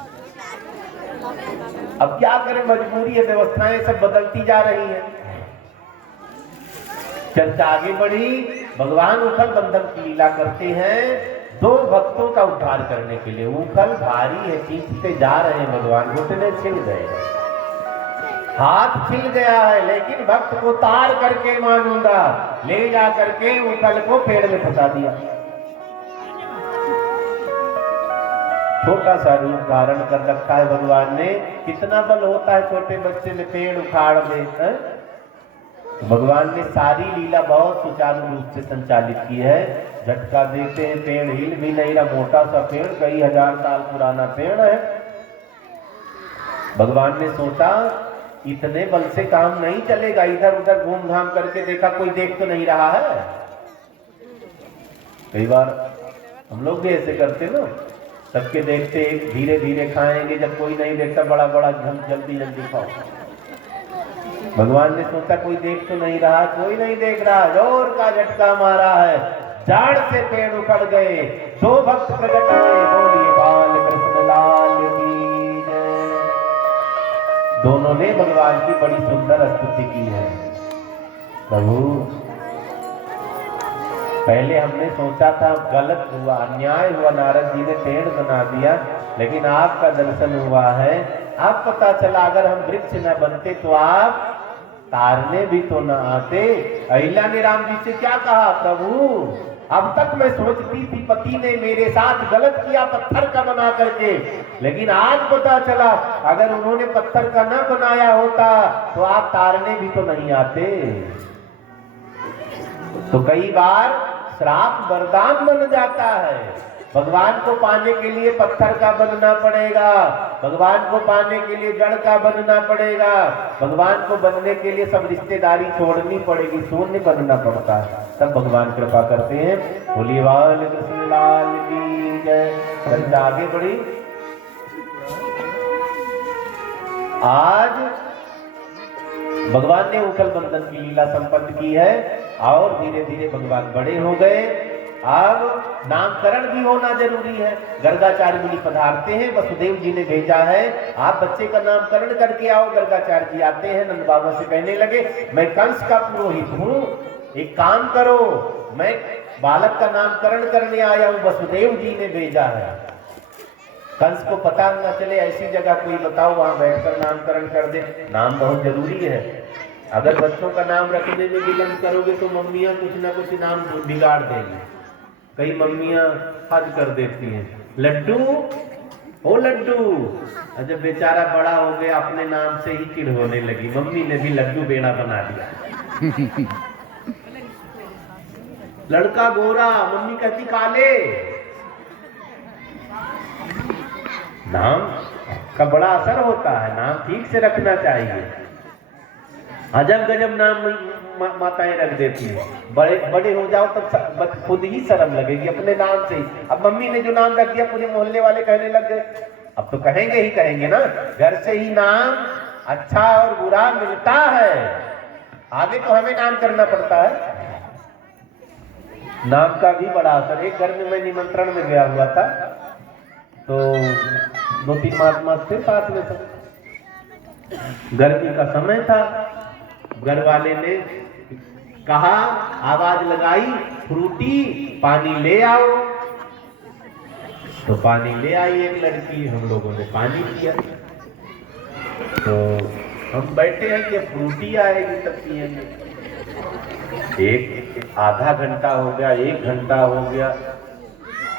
अब क्या करें, मजबूरी है, व्यवस्थाएं सब बदलती जा रही हैं। चर्चा आगे बढ़ी। भगवान उखल बंधन की लीला करते हैं दो भक्तों का उद्धार करने के लिए। उखल भारी है, खींचते जा रहे हैं भगवान, घुटने छिल गए, हाथ छिल गया है, लेकिन भक्त को तार करके मानूंगा, ले जा करके उखल को पेड़ में फंसा दिया। छोटा सा रूप धारण कर रखा है भगवान ने। कितना बल होता है छोटे बच्चे में, पेड़ उखाड़ दे। भगवान ने सारी लीला बहुत सुचारू रूप से संचालित की है। झटका देते हैं, पेड़ हिल भी नहीं रहा, मोटा सा पेड़, कई हजार साल पुराना पेड़ है। भगवान ने सोचा इतने बल से काम नहीं चलेगा, इधर उधर घूम घाम करके देखा, कोई देख तो नहीं रहा है। कई बार हम लोग भी ऐसे करते ना, सबके देखते धीरे धीरे खाएंगे, जब कोई नहीं देखता बड़ा बड़ा जल्दी जल्दी खाओ। भगवान ने सोचा कोई देख तो नहीं रहा, कोई नहीं देख रहा, जोर का झटका मारा है, झाड़ से पेड़ उखड़ गए। दो भक्त प्रकट हुए, बोलिए बाल कृष्ण लाल की जय। दोनों ने भगवान की बड़ी सुंदर स्तुति की है। प्रभु पहले हमने सोचा था गलत हुआ, अन्याय हुआ, नारद जी ने पेड़ बना दिया, लेकिन आपका दर्शन हुआ है। अब पता चला अगर हम वृक्ष न बनते तो आप तारने भी तो न आते। अहिल्या ने राम जी से क्या कहा, प्रभु अब तक मैं सोचती थी पति ने मेरे साथ गलत किया पत्थर का बना करके, लेकिन आज पता चला अगर उन्होंने पत्थर का न बनाया होता तो आप तारने भी तो नहीं आते। तो कई बार श्राप वरदान बन जाता है। भगवान को पाने के लिए पत्थर का बनना पड़ेगा, भगवान को पाने के लिए जड़ का बनना पड़ेगा, भगवान को बनने के लिए सब रिश्तेदारी छोड़नी पड़ेगी, शून्य बनना पड़ता है, तब भगवान कृपा करते हैं। बोलिए बाल कृष्ण लाल की जय। चर्चा आगे बढ़ी। आज भगवान ने उखल बंधन की लीला संपन्न की है और धीरे धीरे भगवान बड़े हो गए। अब नामकरण भी होना जरूरी है। गर्गाचार्य मुनि पधारते हैं, वसुदेव जी ने भेजा है आप बच्चे का नामकरण करके आओ। गर्गाचार्य जी आते हैं, नंद बाबा से कहने लगे मैं कंस का पुरोहित हूँ, एक काम करो, मैं बालक का नामकरण करने आया हूँ, वसुदेव जी ने भेजा है। कंस को पता न चले, ऐसी जगह कोई बताओ वहां बैठकर नामकरण कर दे। नाम बहुत जरूरी है। अगर बच्चों का नाम रखने में विलंब करोगे तो मम्मियां कुछ ना कुछ नाम बिगाड़ देंगी। कई मम्मियां हद कर देती हैं, लड्डू ओ लड्डू। जब बेचारा बड़ा हो गया अपने नाम से ही चिढ़ होने लगी, मम्मी ने भी लड्डू बेड़ा बना दिया। लड़का गोरा, मम्मी कहती काले। नाम का बड़ा असर होता है, नाम ठीक से रखना चाहिए। अजब गजब नाम माताएं रख देती हैं। बड़े हो जाओ तब खुद ही शर्म लगेगी अपने नाम से ही। अब मम्मी ने जो नाम रख दिया पूरे मोहल्ले वाले कहने लग गए, अब तो कहेंगे ही कहेंगे ना। घर से ही नाम अच्छा और बुरा मिलता है, आगे तो हमें नाम करना पड़ता है। नाम का भी बड़ा असर। एक घर में मैं निमंत्रण में गया हुआ था, तो 2-3 महात्मा थे साथ में। गर्मी का समय था, घर वाले ने कहा, आवाज लगाई, फ्रूटी पानी ले आओ। तो पानी ले आई एक लड़की, हम लोगों ने पानी पिया। तो हम बैठे हैं कि फ्रूटी आएगी तब पिएंगे। एक आधा घंटा हो गया, 1 घंटा हो गया,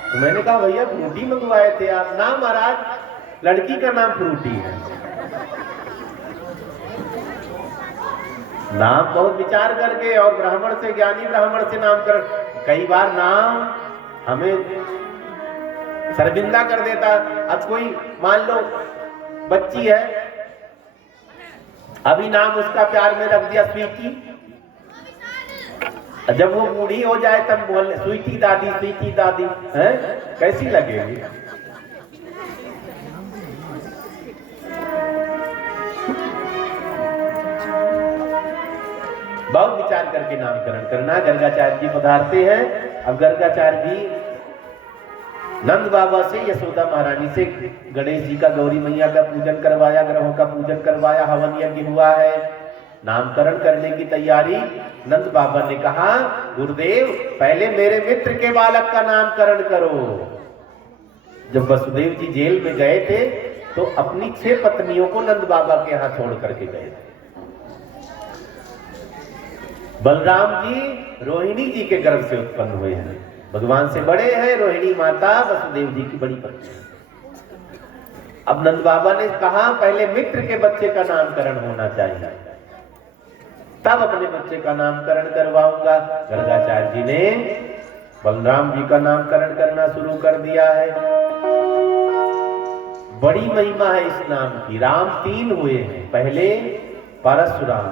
तो मैंने कहा भैया फ्रूटी मंगवाए थे आप। ना महाराज, लड़की का नाम फ्रूटी है। नाम बहुत विचार करके, और ब्राह्मण से, ज्ञानी ब्राह्मण से नामकरण। कई बार नाम हमें शर्मिंदा कर देता। अब कोई मान लो बच्ची है, अभी नाम उसका प्यार में रख दिया स्वीटी, जब वो बूढ़ी हो जाए तब बोल स्वीटी दादी, स्वीटी दादी, है कैसी लगेगी? बहुत विचार करके नामकरण करना। गर्गाचार्य जी पधारते हैं। अब गर्गाचार्य जी नंद बाबा से, यशोदा महारानी से गणेश जी का, गौरी मैया का पूजन करवाया, ग्रहों का पूजन करवाया, हवन यज्ञ हुआ है। नामकरण करने की तैयारी। नंद बाबा ने कहा गुरुदेव पहले मेरे मित्र के बालक का नामकरण करो। जब वसुदेव जी जेल में गए थे तो अपनी 6 पत्नियों को नंद बाबा के यहाँ छोड़ करके गए थे। बलराम जी रोहिणी जी के गर्भ से उत्पन्न हुए हैं, भगवान से बड़े हैं। रोहिणी माता वसुदेव जी की बड़ी पत्नी है। अब नंद बाबा ने कहा पहले मित्र के बच्चे का नामकरण होना चाहिए, तब अपने बच्चे का नामकरण करवाऊंगा। गर्गाचार्य जी ने बलराम जी का नामकरण करना शुरू कर दिया है। बड़ी महिमा है इस नाम की। राम 3 हुए हैं, पहले परशुराम,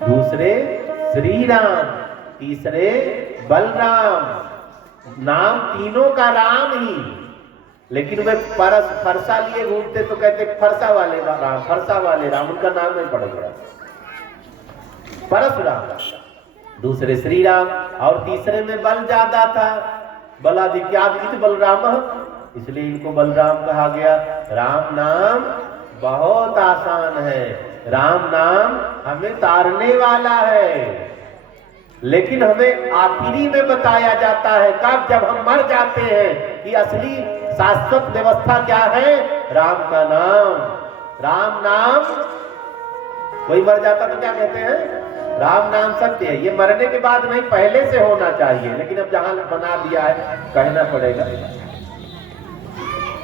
दूसरे श्री राम, तीसरे बलराम। नाम तीनों का राम ही, लेकिन वे फरसा लिए घूमते तो कहते फरसा वाले राम, फरसा वाले राम, उनका नाम नहीं पड़ गया परशुराम। दूसरे श्री राम, और तीसरे में बल ज्यादा था, बलाधिक्यादित बलराम, इसलिए इनको बलराम कहा गया। राम नाम बहुत आसान है, राम नाम हमें तारने वाला है, लेकिन हमें आखिरी में बताया जाता है कब, जब हम मर जाते हैं, कि असली शाश्वत व्यवस्था क्या है, राम का नाम। राम नाम, कोई मर जाता तो क्या कहते हैं, राम नाम सत्य है। ये मरने के बाद नहीं, पहले से होना चाहिए, लेकिन अब जहां बना दिया है कहना पड़ेगा।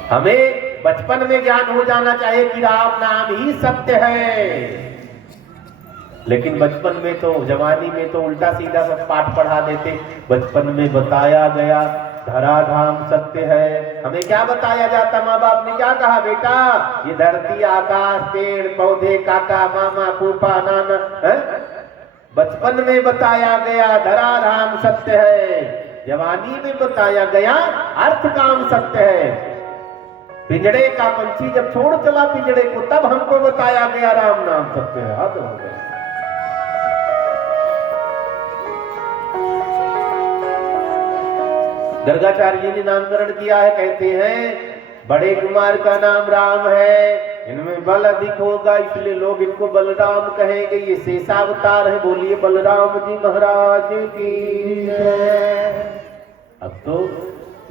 हमें बचपन में ज्ञान हो जाना चाहिए कि राम नाम ही सत्य है, लेकिन बचपन में तो, जवानी में तो उल्टा सीधा सब पाठ पढ़ा देते। बचपन में बताया गया धराधाम सत्य है। हमें क्या बताया जाता, माँ बाप ने क्या कहा, बेटा ये धरती, आकाश, पेड़ पौधे, काका मामा फूफा नाना, बचपन में बताया गया धराधाम सत्य है, जवानी में बताया गया अर्थ काम सत्य है। पिंजड़े का पंछी जब छोड़ चला पिंजड़े को, तब हमको बताया गया राम नाम सत्य है। हद हो गया। गर्गाचार्य जी ने नामकरण किया है, कहते हैं बड़े कुमार का नाम राम है, इनमें बल अधिक होगा, इसलिए लोग इनको बलराम कहेंगे। ये शेषावतार है, बोलिए बलराम जी महाराज की जय। अब तो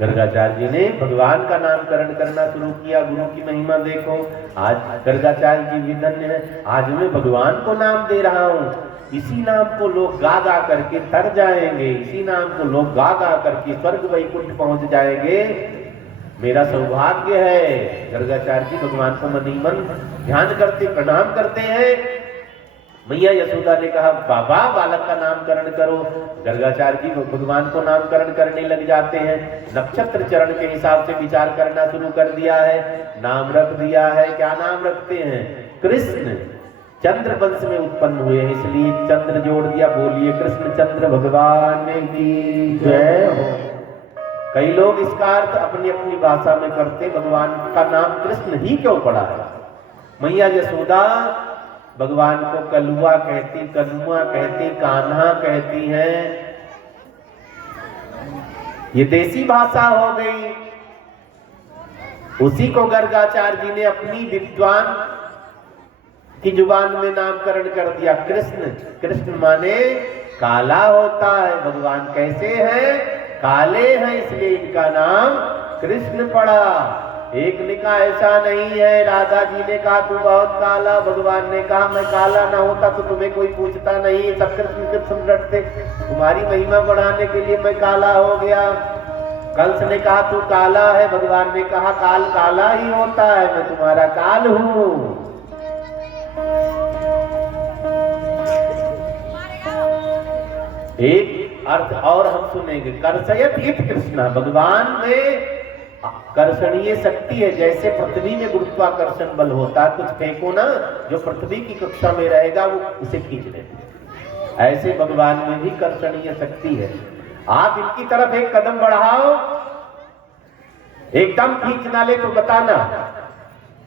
गर्गाचार्य जी ने भगवान का नामकरण करना शुरू किया। गुरु की महिमा देखो, आज गर्गाचार्य जी भी धन्य है। आज मैं भगवान को नाम दे रहा हूँ, इसी नाम को लोग गा गा करके तर जाएंगे, इसी नाम को लोग गा गा करके स्वर्ग वैकुंठ पहुंच जाएंगे। मेरा सौभाग्य है। गर्गाचार्य जी भगवान को मनी मन ध्यान करते, प्रणाम करते हैं। मैया यशोदा ने कहा बाबा बालक का नामकरण करो। गर्गाचार्य जी भगवान को नामकरण करने लग जाते हैं। नक्षत्र चरण के हिसाब से विचार करना शुरू कर दिया है। नाम रख दिया है। क्या नाम रखते हैं? कृष्ण। चंद्र वंश में उत्पन्न हुए हैं, इसलिए चंद्र जोड़ दिया। बोलिए कृष्ण चंद्र भगवान की जय हो। कई लोग इसका अर्थ अपनी अपनी भाषा में करते, भगवान का नाम कृष्ण ही क्यों पड़ा है? मैया यशोदा भगवान को कलुआ कहती, कनुआ कहती, कान्हा कहती हैं। ये देसी भाषा हो गई। उसी को गर्गाचार्य जी ने अपनी विद्वान की जुबान में नामकरण कर दिया कृष्ण। कृष्ण माने काला होता है। भगवान कैसे हैं? काले हैं, इसलिए इनका नाम कृष्ण पड़ा। एक ने कहा ऐसा नहीं है, राधा जी ने कहा तू बहुत काला, भगवान ने कहा मैं काला ना होता तो तुम्हें कोई पूछता नहीं, सब कृष्ण कृष्ण रटते, तुम्हारी महिमा बढ़ाने के लिए मैं काला हो गया। कंस ने कहा तू काला है, भगवान ने कहा काल काला ही होता है, मैं तुम्हारा काल हूं। एक अर्थ और हम सुनेंगे, कर्षयत इत कृष्णा, भगवान में कर्षणीय शक्ति है। जैसे पृथ्वी में गुरुत्वाकर्षण बल होता है, कुछ फेंको ना जो पृथ्वी की कक्षा में रहेगा वो उसे खींच लेते, ऐसे भगवान में भी कर्षणीय शक्ति है। आप इनकी तरफ एक कदम बढ़ाओ, एकदम खींच ना ले तो बताना।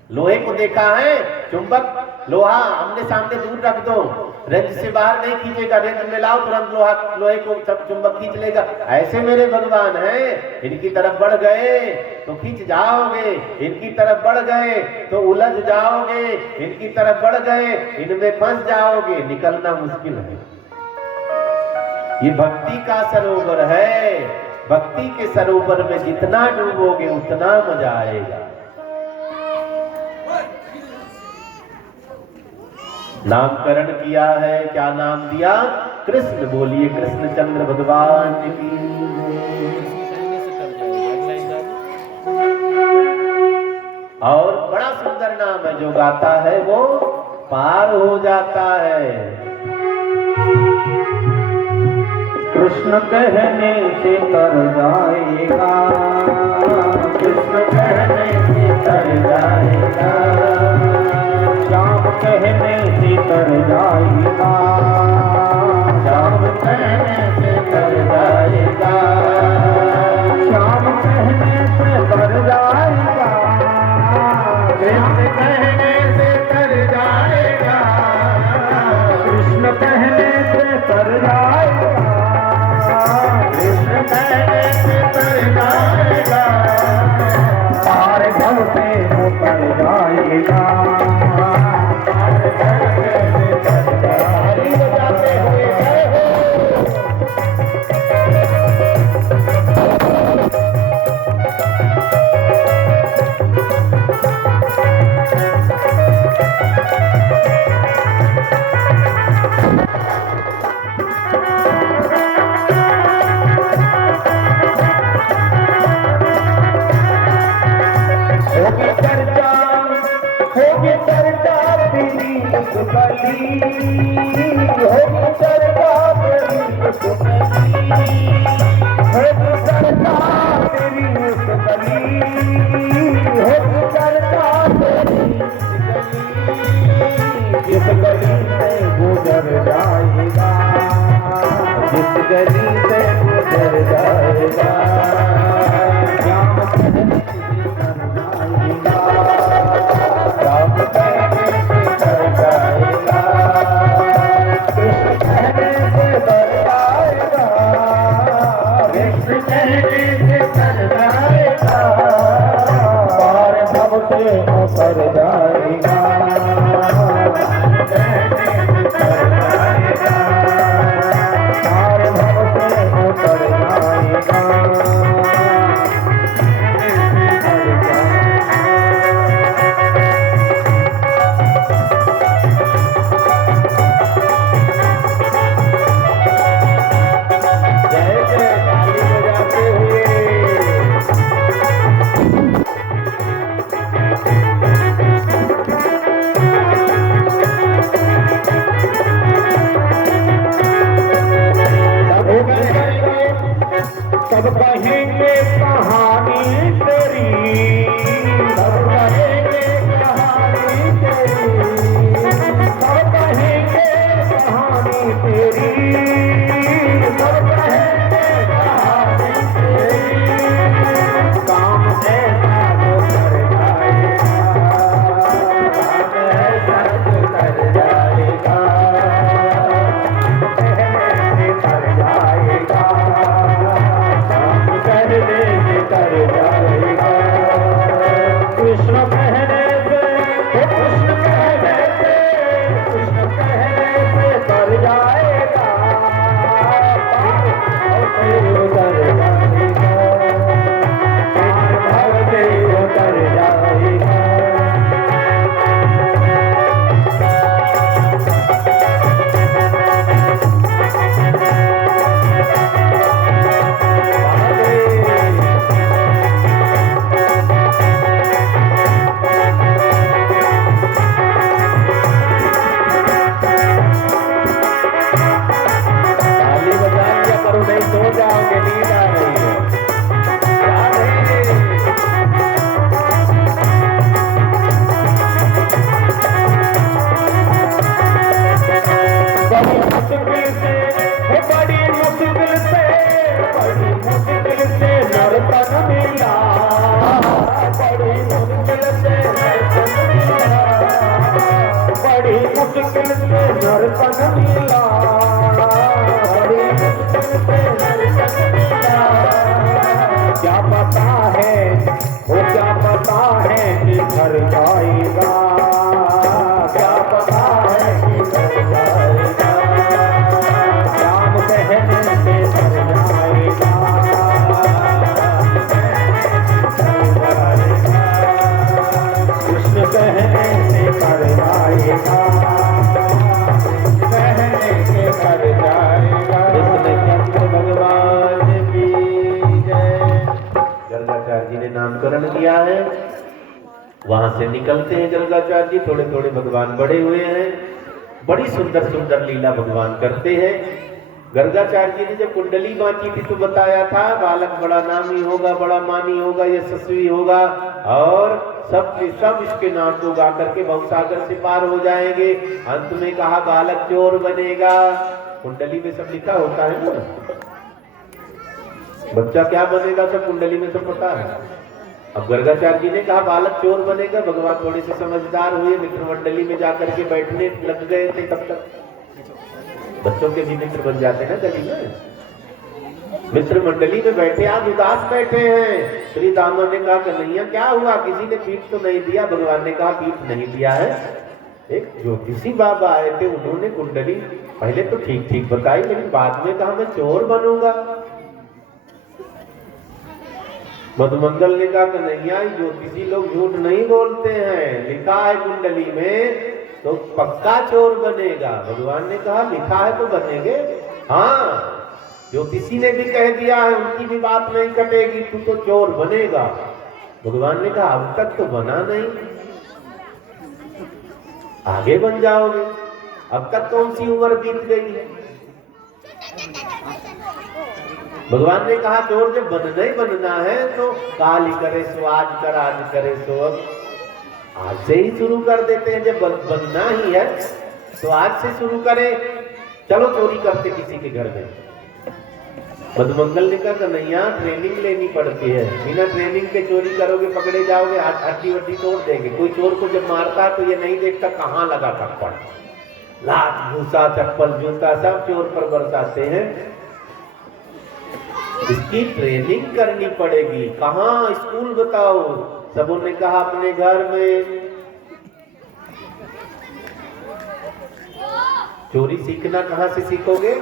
लोहे को देखा है, चुंबक लोहा आमने सामने दूर रख दो, रेंज से बाहर नहीं खींचेगा, रेंज में लाओ तुरंत लोहे को सब चुंबक खींच लेगा। ऐसे मेरे भगवान हैं, इनकी तरफ बढ़ गए तो खींच जाओगे, इनकी तरफ बढ़ गए तो उलझ जाओगे, इनकी तरफ बढ़ गए इनमें फंस जाओगे, निकलना मुश्किल है। ये भक्ति का सरोवर है, भक्ति के सरोवर में जितना डूबोगे उतना मजा आएगा। नामकरण किया है, क्या नाम दिया? कृष्ण। बोलिए कृष्णचंद्र भगवान की। और बड़ा सुंदर नाम है, जो गाता है वो पार हो जाता है। कृष्ण कहने से तर जाएगा, कृष्ण कहने से तर जाएगा, श्याम कहने से तर जाएगा, श्याम कहने से तर जाएगा, श्याम कहने से तर जाएगा, कृष्ण कहने से तर जाएगा, कृष्ण कहने से तर जाएगा, कृष्ण कहने से तर जाएगा, सारे भव से उतर जाएगा। दर्शन मिला, बड़ी मुश्किल से दर्शन मिला। क्या पता है, वो क्या पता है कि घर जाएगा, क्या पता है कि घर जाएगा, राम कहने से घर जाएगा, कृष्ण कहने से घर जाएगा, कहने से घर जाएगा। कृष्ण भगवान की जय। गर्गाचार्य जी ने नामकरण किया है, वहां से निकलते हैं गर्गाचार्य जी। थोड़े थोड़े भगवान बड़े हुए हैं, बड़ी सुंदर सुंदर लीला भगवान करते हैं। गर्गाचार्य जी ने जब कुंडली बांटी थी तो बताया था बालक बड़ा नामी होगा, बड़ा मानी होगा, यशस्वी होगा और सब इसके नाम को गा करके भवसागर से पार हो जाएंगे। अंत में कहा बालक चोर बनेगा। कुंडली में सब लिखा होता है ना, बच्चा क्या बनेगा सब कुंडली में सब पता है। अब गर्गाचार्य जी ने कहा बालक चोर बनेगा। भगवान थोड़े से समझदार हुए, मित्र मंडली में जाकर के बैठने लग गए थे। तब तक बच्चों के भी मित्र बन जाते हैं ना गली में। मित्र मंडली में बैठे, आज उदास बैठे हैं। श्री दामोदर ने कहा कन्हैया क्या हुआ, किसी ने पीठ तो नहीं दिया। भगवान ने कहा पीठ नहीं दिया है, एक ज्योतिषी बाबा आए थे, उन्होंने कुंडली पहले तो ठीक ठीक बताई, लेकिन बाद में कहा मैं चोर बनूंगा। मधुमंगल ने कहा कन्हैया ज्योतिषी लोग झूठ नहीं बोलते हैं, लिखा है कुंडली में तो पक्का चोर बनेगा। भगवान ने कहा लिखा है तो बनेंगे। हाँ, ज्योतिषी ने भी कह दिया है, उनकी भी बात नहीं कटेगी, तू तो चोर बनेगा। भगवान ने कहा अब तक तो बना नहीं, आगे बन जाओगे। अब तक कौन सी उम्र बीत गई है। भगवान ने कहा चोर जब बनना ही बनना है तो काल करे सो आज कर, आज करे सो अब। आज से ही शुरू कर देते हैं, जब बनना ही है तो आज से शुरू करें। चलो चोरी करते किसी के घर में। मधुमंगल ने कहा कन्हैया ट्रेनिंग लेनी पड़ती है, बिना ट्रेनिंग के चोरी करोगे पकड़े जाओगे, हड्डी वड्डी तोड़ देंगे। कोई चोर को जब मारता है तो ये नहीं देखता कहाँ लगा थप्पड़, लात भूसा चप्पल जूता सब चोर पर बरसाते हैं। इसकी ट्रेनिंग करनी पड़ेगी। कहाँ, स्कूल बताओ। सबों ने कहा अपने घर में। चोरी सीखना कहाँ से सीखोगे,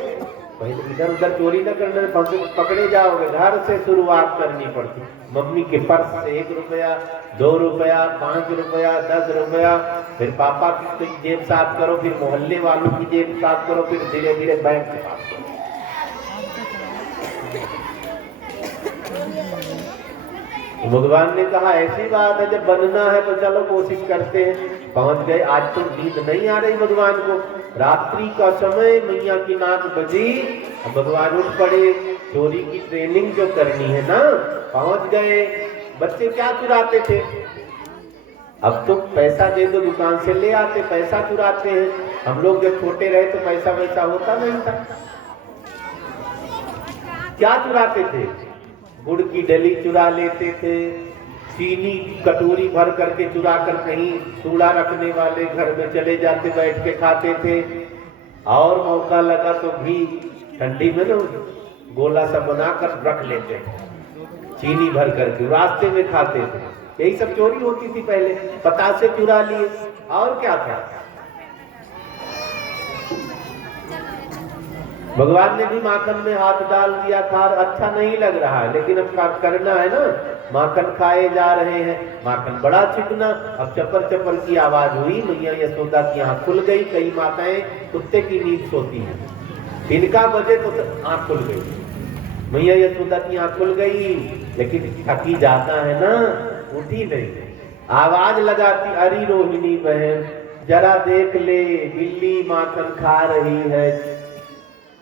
पहले इधर उधर चोरी न करने पकड़े जाओगे। घर से शुरुआत करनी पड़ती। मम्मी के पर्स से 1 रुपया, 2 रुपया, 5 रुपया, 10 रुपया, फिर पापा की जेब साफ करो, फिर मोहल्ले वालों की जेब साफ करो, फिर धीरे धीरे बैंक से साफ करो। भगवान ने कहा ऐसी बात है, जब बनना है तो चलो कोशिश करते हैं। पहुंच गए। आज तो नींद नहीं आ रही भगवान को, रात्रि का समय, मैया की नाक बजी, भगवान उठ पड़े। चोरी की ट्रेनिंग जो करनी है ना, पहुंच गए। बच्चे क्या चुराते थे, अब तो पैसा दे दो दुकान से ले आते, पैसा चुराते हैं। हम लोग जब छोटे रहे तो पैसा वैसा होता नहीं था। क्या चुराते थे, गुड़ की डली चुरा लेते थे, चीनी कटोरी भर करके चुरा कर कहीं चूड़ा रखने वाले घर में चले जाते, बैठ के खाते थे। और मौका लगा तो घी ठंडी में ना गोला सा बनाकर रख लेते, चीनी भर करके रास्ते में खाते थे। यही सब चोरी होती थी पहले। पतासे चुरा लिए, और क्या था। भगवान ने भी माखन में हाथ डाल दिया था, अच्छा नहीं लग रहा है, लेकिन अब करना है ना। माखन खाए जा रहे हैं, माखन बड़ा चिकना। अब चपर चपर की आवाज हुई, मैया यशोदा की आंख खुल गई। कई माताएं कुत्ते की नींद सोती हैं, तिनका बजे तो आंख खुल गई। मैया यशोदा की आंख खुल गई, लेकिन थकी जाता है ना, उठी नहीं। आवाज लगाती, अरे रोहिणी बहन जरा देख ले, बिल्ली माखन खा रही है।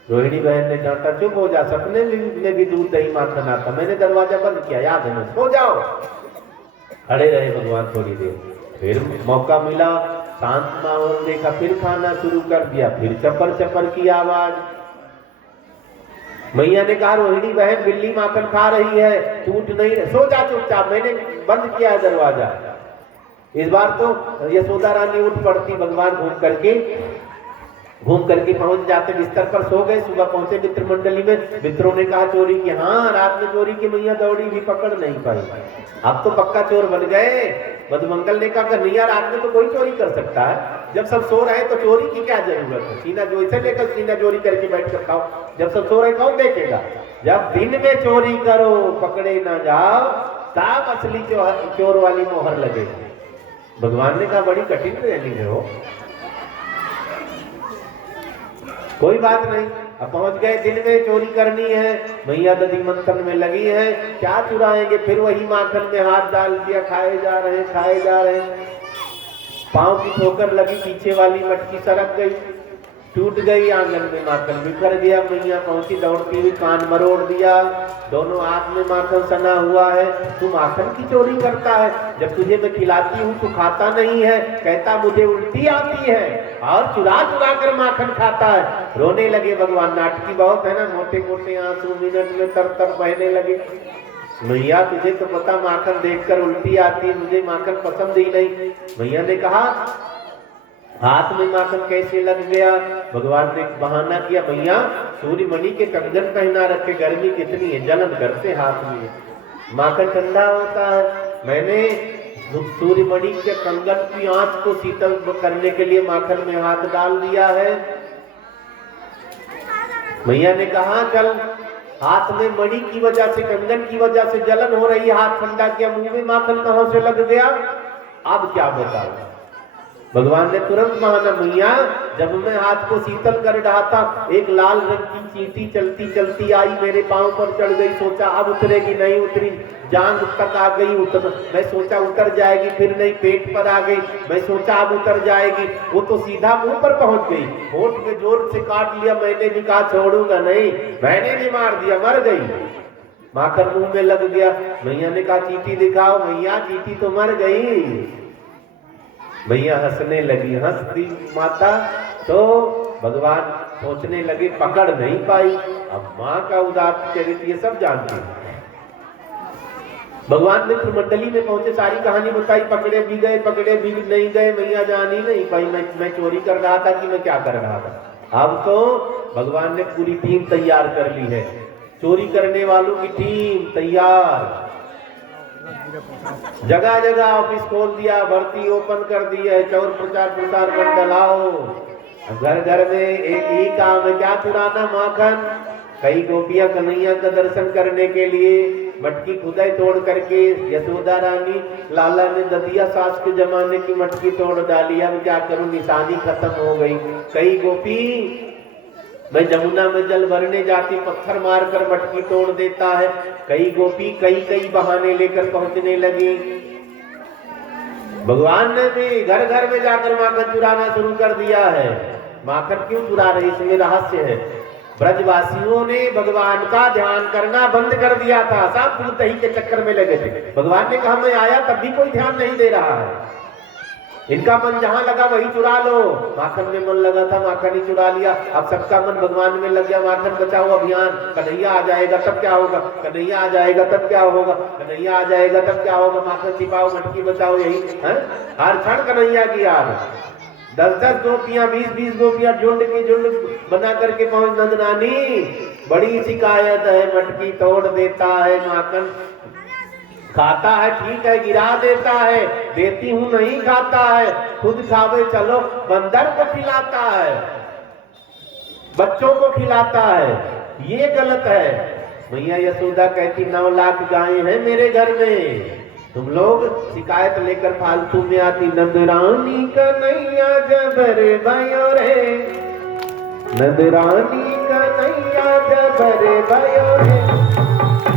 रोहिणी बहन ने डांटा, चुप हो जा, सपने में भी दूध दही माखन आता, मैंने दरवाजा बंद किया, याद है ना, सो जाओ। खड़े रहे भगवान थोड़ी देर, फिर मौका मिला, शांत माहौल देखा, फिर खाना शुरू कर दिया। फिर चपर चपर की आवाज। मैया ने कहा रोहिणी बहन बिल्ली माखन खा रही है, टूट नहीं रहे, सो जा चुपचाप, मैंने बंद किया है दरवाजा। इस बार तो यशोदा रानी उठ पड़ती, भगवान घूम करके घूम करके पहुंच जाते, बिस्तर पर सो गए। सुबह पहुंचे मित्र मंडली में, मित्रों ने कहा चोरी की। हाँ, रात में चोरी की मैया दौड़ी भी, पकड़ नहीं पाई। अब तो पक्का चोर बन गए। मधुमंगल ने कहा कन्हैया रात में तो कोई चोरी कर सकता है, जब सब सो रहे तो चोरी की क्या जरूरत है। सीना जो इसे लेकर सीना चोरी करके बैठ कर खाओ, जब सब सो रहे कौन देखेगा। जब दिन में चोरी करो पकड़े ना जाओ, तब असली चोर वाली मोहर लगेगी। भगवान ने कहा बड़ी कठिन ट्रेनिंग है वो, कोई बात नहीं। अब पहुंच गए, दिन में चोरी करनी है, मैया दधी मंथन में लगी है, क्या चुराएंगे। फिर वही माखन में हाथ डाल दिया, खाए जा रहे खाए जा रहे। पांव की ठोकर लगी, पीछे वाली मटकी सरक गई, टूट गई, आंगन में माखन बिखर गया। मैया पहुंची दौड़ती हुई, कान मरोड़ दिया, दोनों हाथ में माखन सना हुआ है। तू माखन की चोरी करता है, जब तुझे मैं खिलाती हूँ तू खाता नहीं है, कहता मुझे उल्टी आती है, और चुरा चुरा कर माखन खाता है। रोने लगे भगवान, नाटकी बहुत है ना, मोटे मोटे आंसू मिनट में तर तर बहने लगे। मैया तुझे तो पता माखन देखकर उल्टी आती, मुझे माखन पसंद ही नहीं। मैया ने कहा हाथ में माखन कैसे लग गया। भगवान ने बहाना किया, मैया सूर्यमणि के कंगन पहना रखे, गर्मी कितनी है, जलन करते हाथ में, माखन ठंडा होता है। मैंने सूर्यमणि के कंगन की आंच को शीतल करने के लिए माखन में हाथ डाल दिया है। मैया ने कहा चल, हाथ में मणि की वजह से, कंगन की वजह से जलन हो रही है, हाथ ठंडा किया, मुंह में माखन कहां से लग गया, अब क्या बताऊं। भगवान ने तुरंत बहाना, मैया जब मैं हाथ को शीतल कर रहा था, एक लाल रंग की चींटी चलती चलती आई, मेरे पांव पर चढ़ गई, सोचा अब उतरेगी, नहीं उतरी, जांग तक आ गई, मैं सोचा उतर जाएगी, फिर नहीं, पेट पर आ गई, मैं सोचा अब उतर जाएगी, वो तो सीधा मुंह पर पहुंच गई, होठ में जोर से काट लिया। मैंने भी कहा छोड़ूंगा नहीं, मैंने भी मार दिया, मर गई, माखन मुंह में लग गया। मैया ने कहा चींटी दिखाओ। मैया चींटी तो मर गई। भैया हंसने लगी, हंस दी माता, तो भगवान सोचने लगे पकड़ नहीं पाई। अब माँ का उदार चरित्र ये सब जानते हैं। भगवान मित्र मंडली में पहुंचे, सारी कहानी बताई, पकड़े भी गए, पकड़े भी नहीं गए, मैया जान ही नहीं पाई मैं चोरी कर रहा था कि मैं क्या कर रहा था। अब तो भगवान ने पूरी टीम तैयार कर ली है, चोरी करने वालों की टीम तैयार, जगह जगह ऑफिस खोल दिया, भर्ती ओपन कर दी है, चौर प्रचार प्रसार कर डलाओ। घर घर में एक ही काम है, क्या चुराना, माखन। कई गोपियां कन्हैया का दर्शन करने के लिए मटकी खुदाई तोड़ करके, यशोदा रानी लाला ने ददिया सास के जमाने की मटकी तोड़ डाली, अब क्या करूं, निशानी खत्म हो गई। कई गोपी मैं जमुना में जल भरने जाती, पत्थर मारकर मटकी तोड़ देता है। कई गोपी कई बहाने लेकर पहुंचने लगी। भगवान ने भी घर घर में जाकर माखन चुराना शुरू कर दिया है। माखन क्यों चुरा रही, इसमें रहस्य है। ब्रजवासियों ने भगवान का ध्यान करना बंद कर दिया था, सब दूध दही के चक्कर में लगे थे। भगवान ने कहा मैं आया तब भी कोई ध्यान नहीं दे रहा है, इनका मन जहां लगा वही चुरा लो। माखन में मन लगा था, माखन ही चुरा लिया। अब सबका मन भगवान में लग गया, माखन बचाओ अभियान, कन्हैया आ जाएगा तब क्या होगा, कन्हैया आ जाएगा तब क्या होगा, कन्हैया आ जाएगा तब क्या होगा, माखन छिपाओ, मटकी बचाओ, यही है हर क्षण कन्हैया की याद। 10-10 गोपियां, 20-20 गोपियां झुंड की झुंड बना करके पहुंच, नंदनानी बड़ी शिकायत है, मटकी तोड़ देता है, माखन खाता है ठीक है, गिरा देता है, देती हूं नहीं खाता है, खुद खावे चलो, बंदर को खिलाता है, बच्चों को खिलाता है, ये गलत है। मैया यशोदा कहती 9 लाख गायें हैं मेरे घर में, तुम लोग शिकायत लेकर फालतू में आती। नंदरानी कन्हैया जबर भयो रे, नंदरानी कन्हैया जबर भयो रे,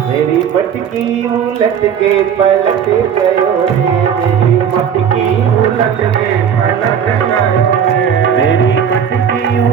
मेरी मटकी उलट के पलट गयो रे, मेरी मटकी उलट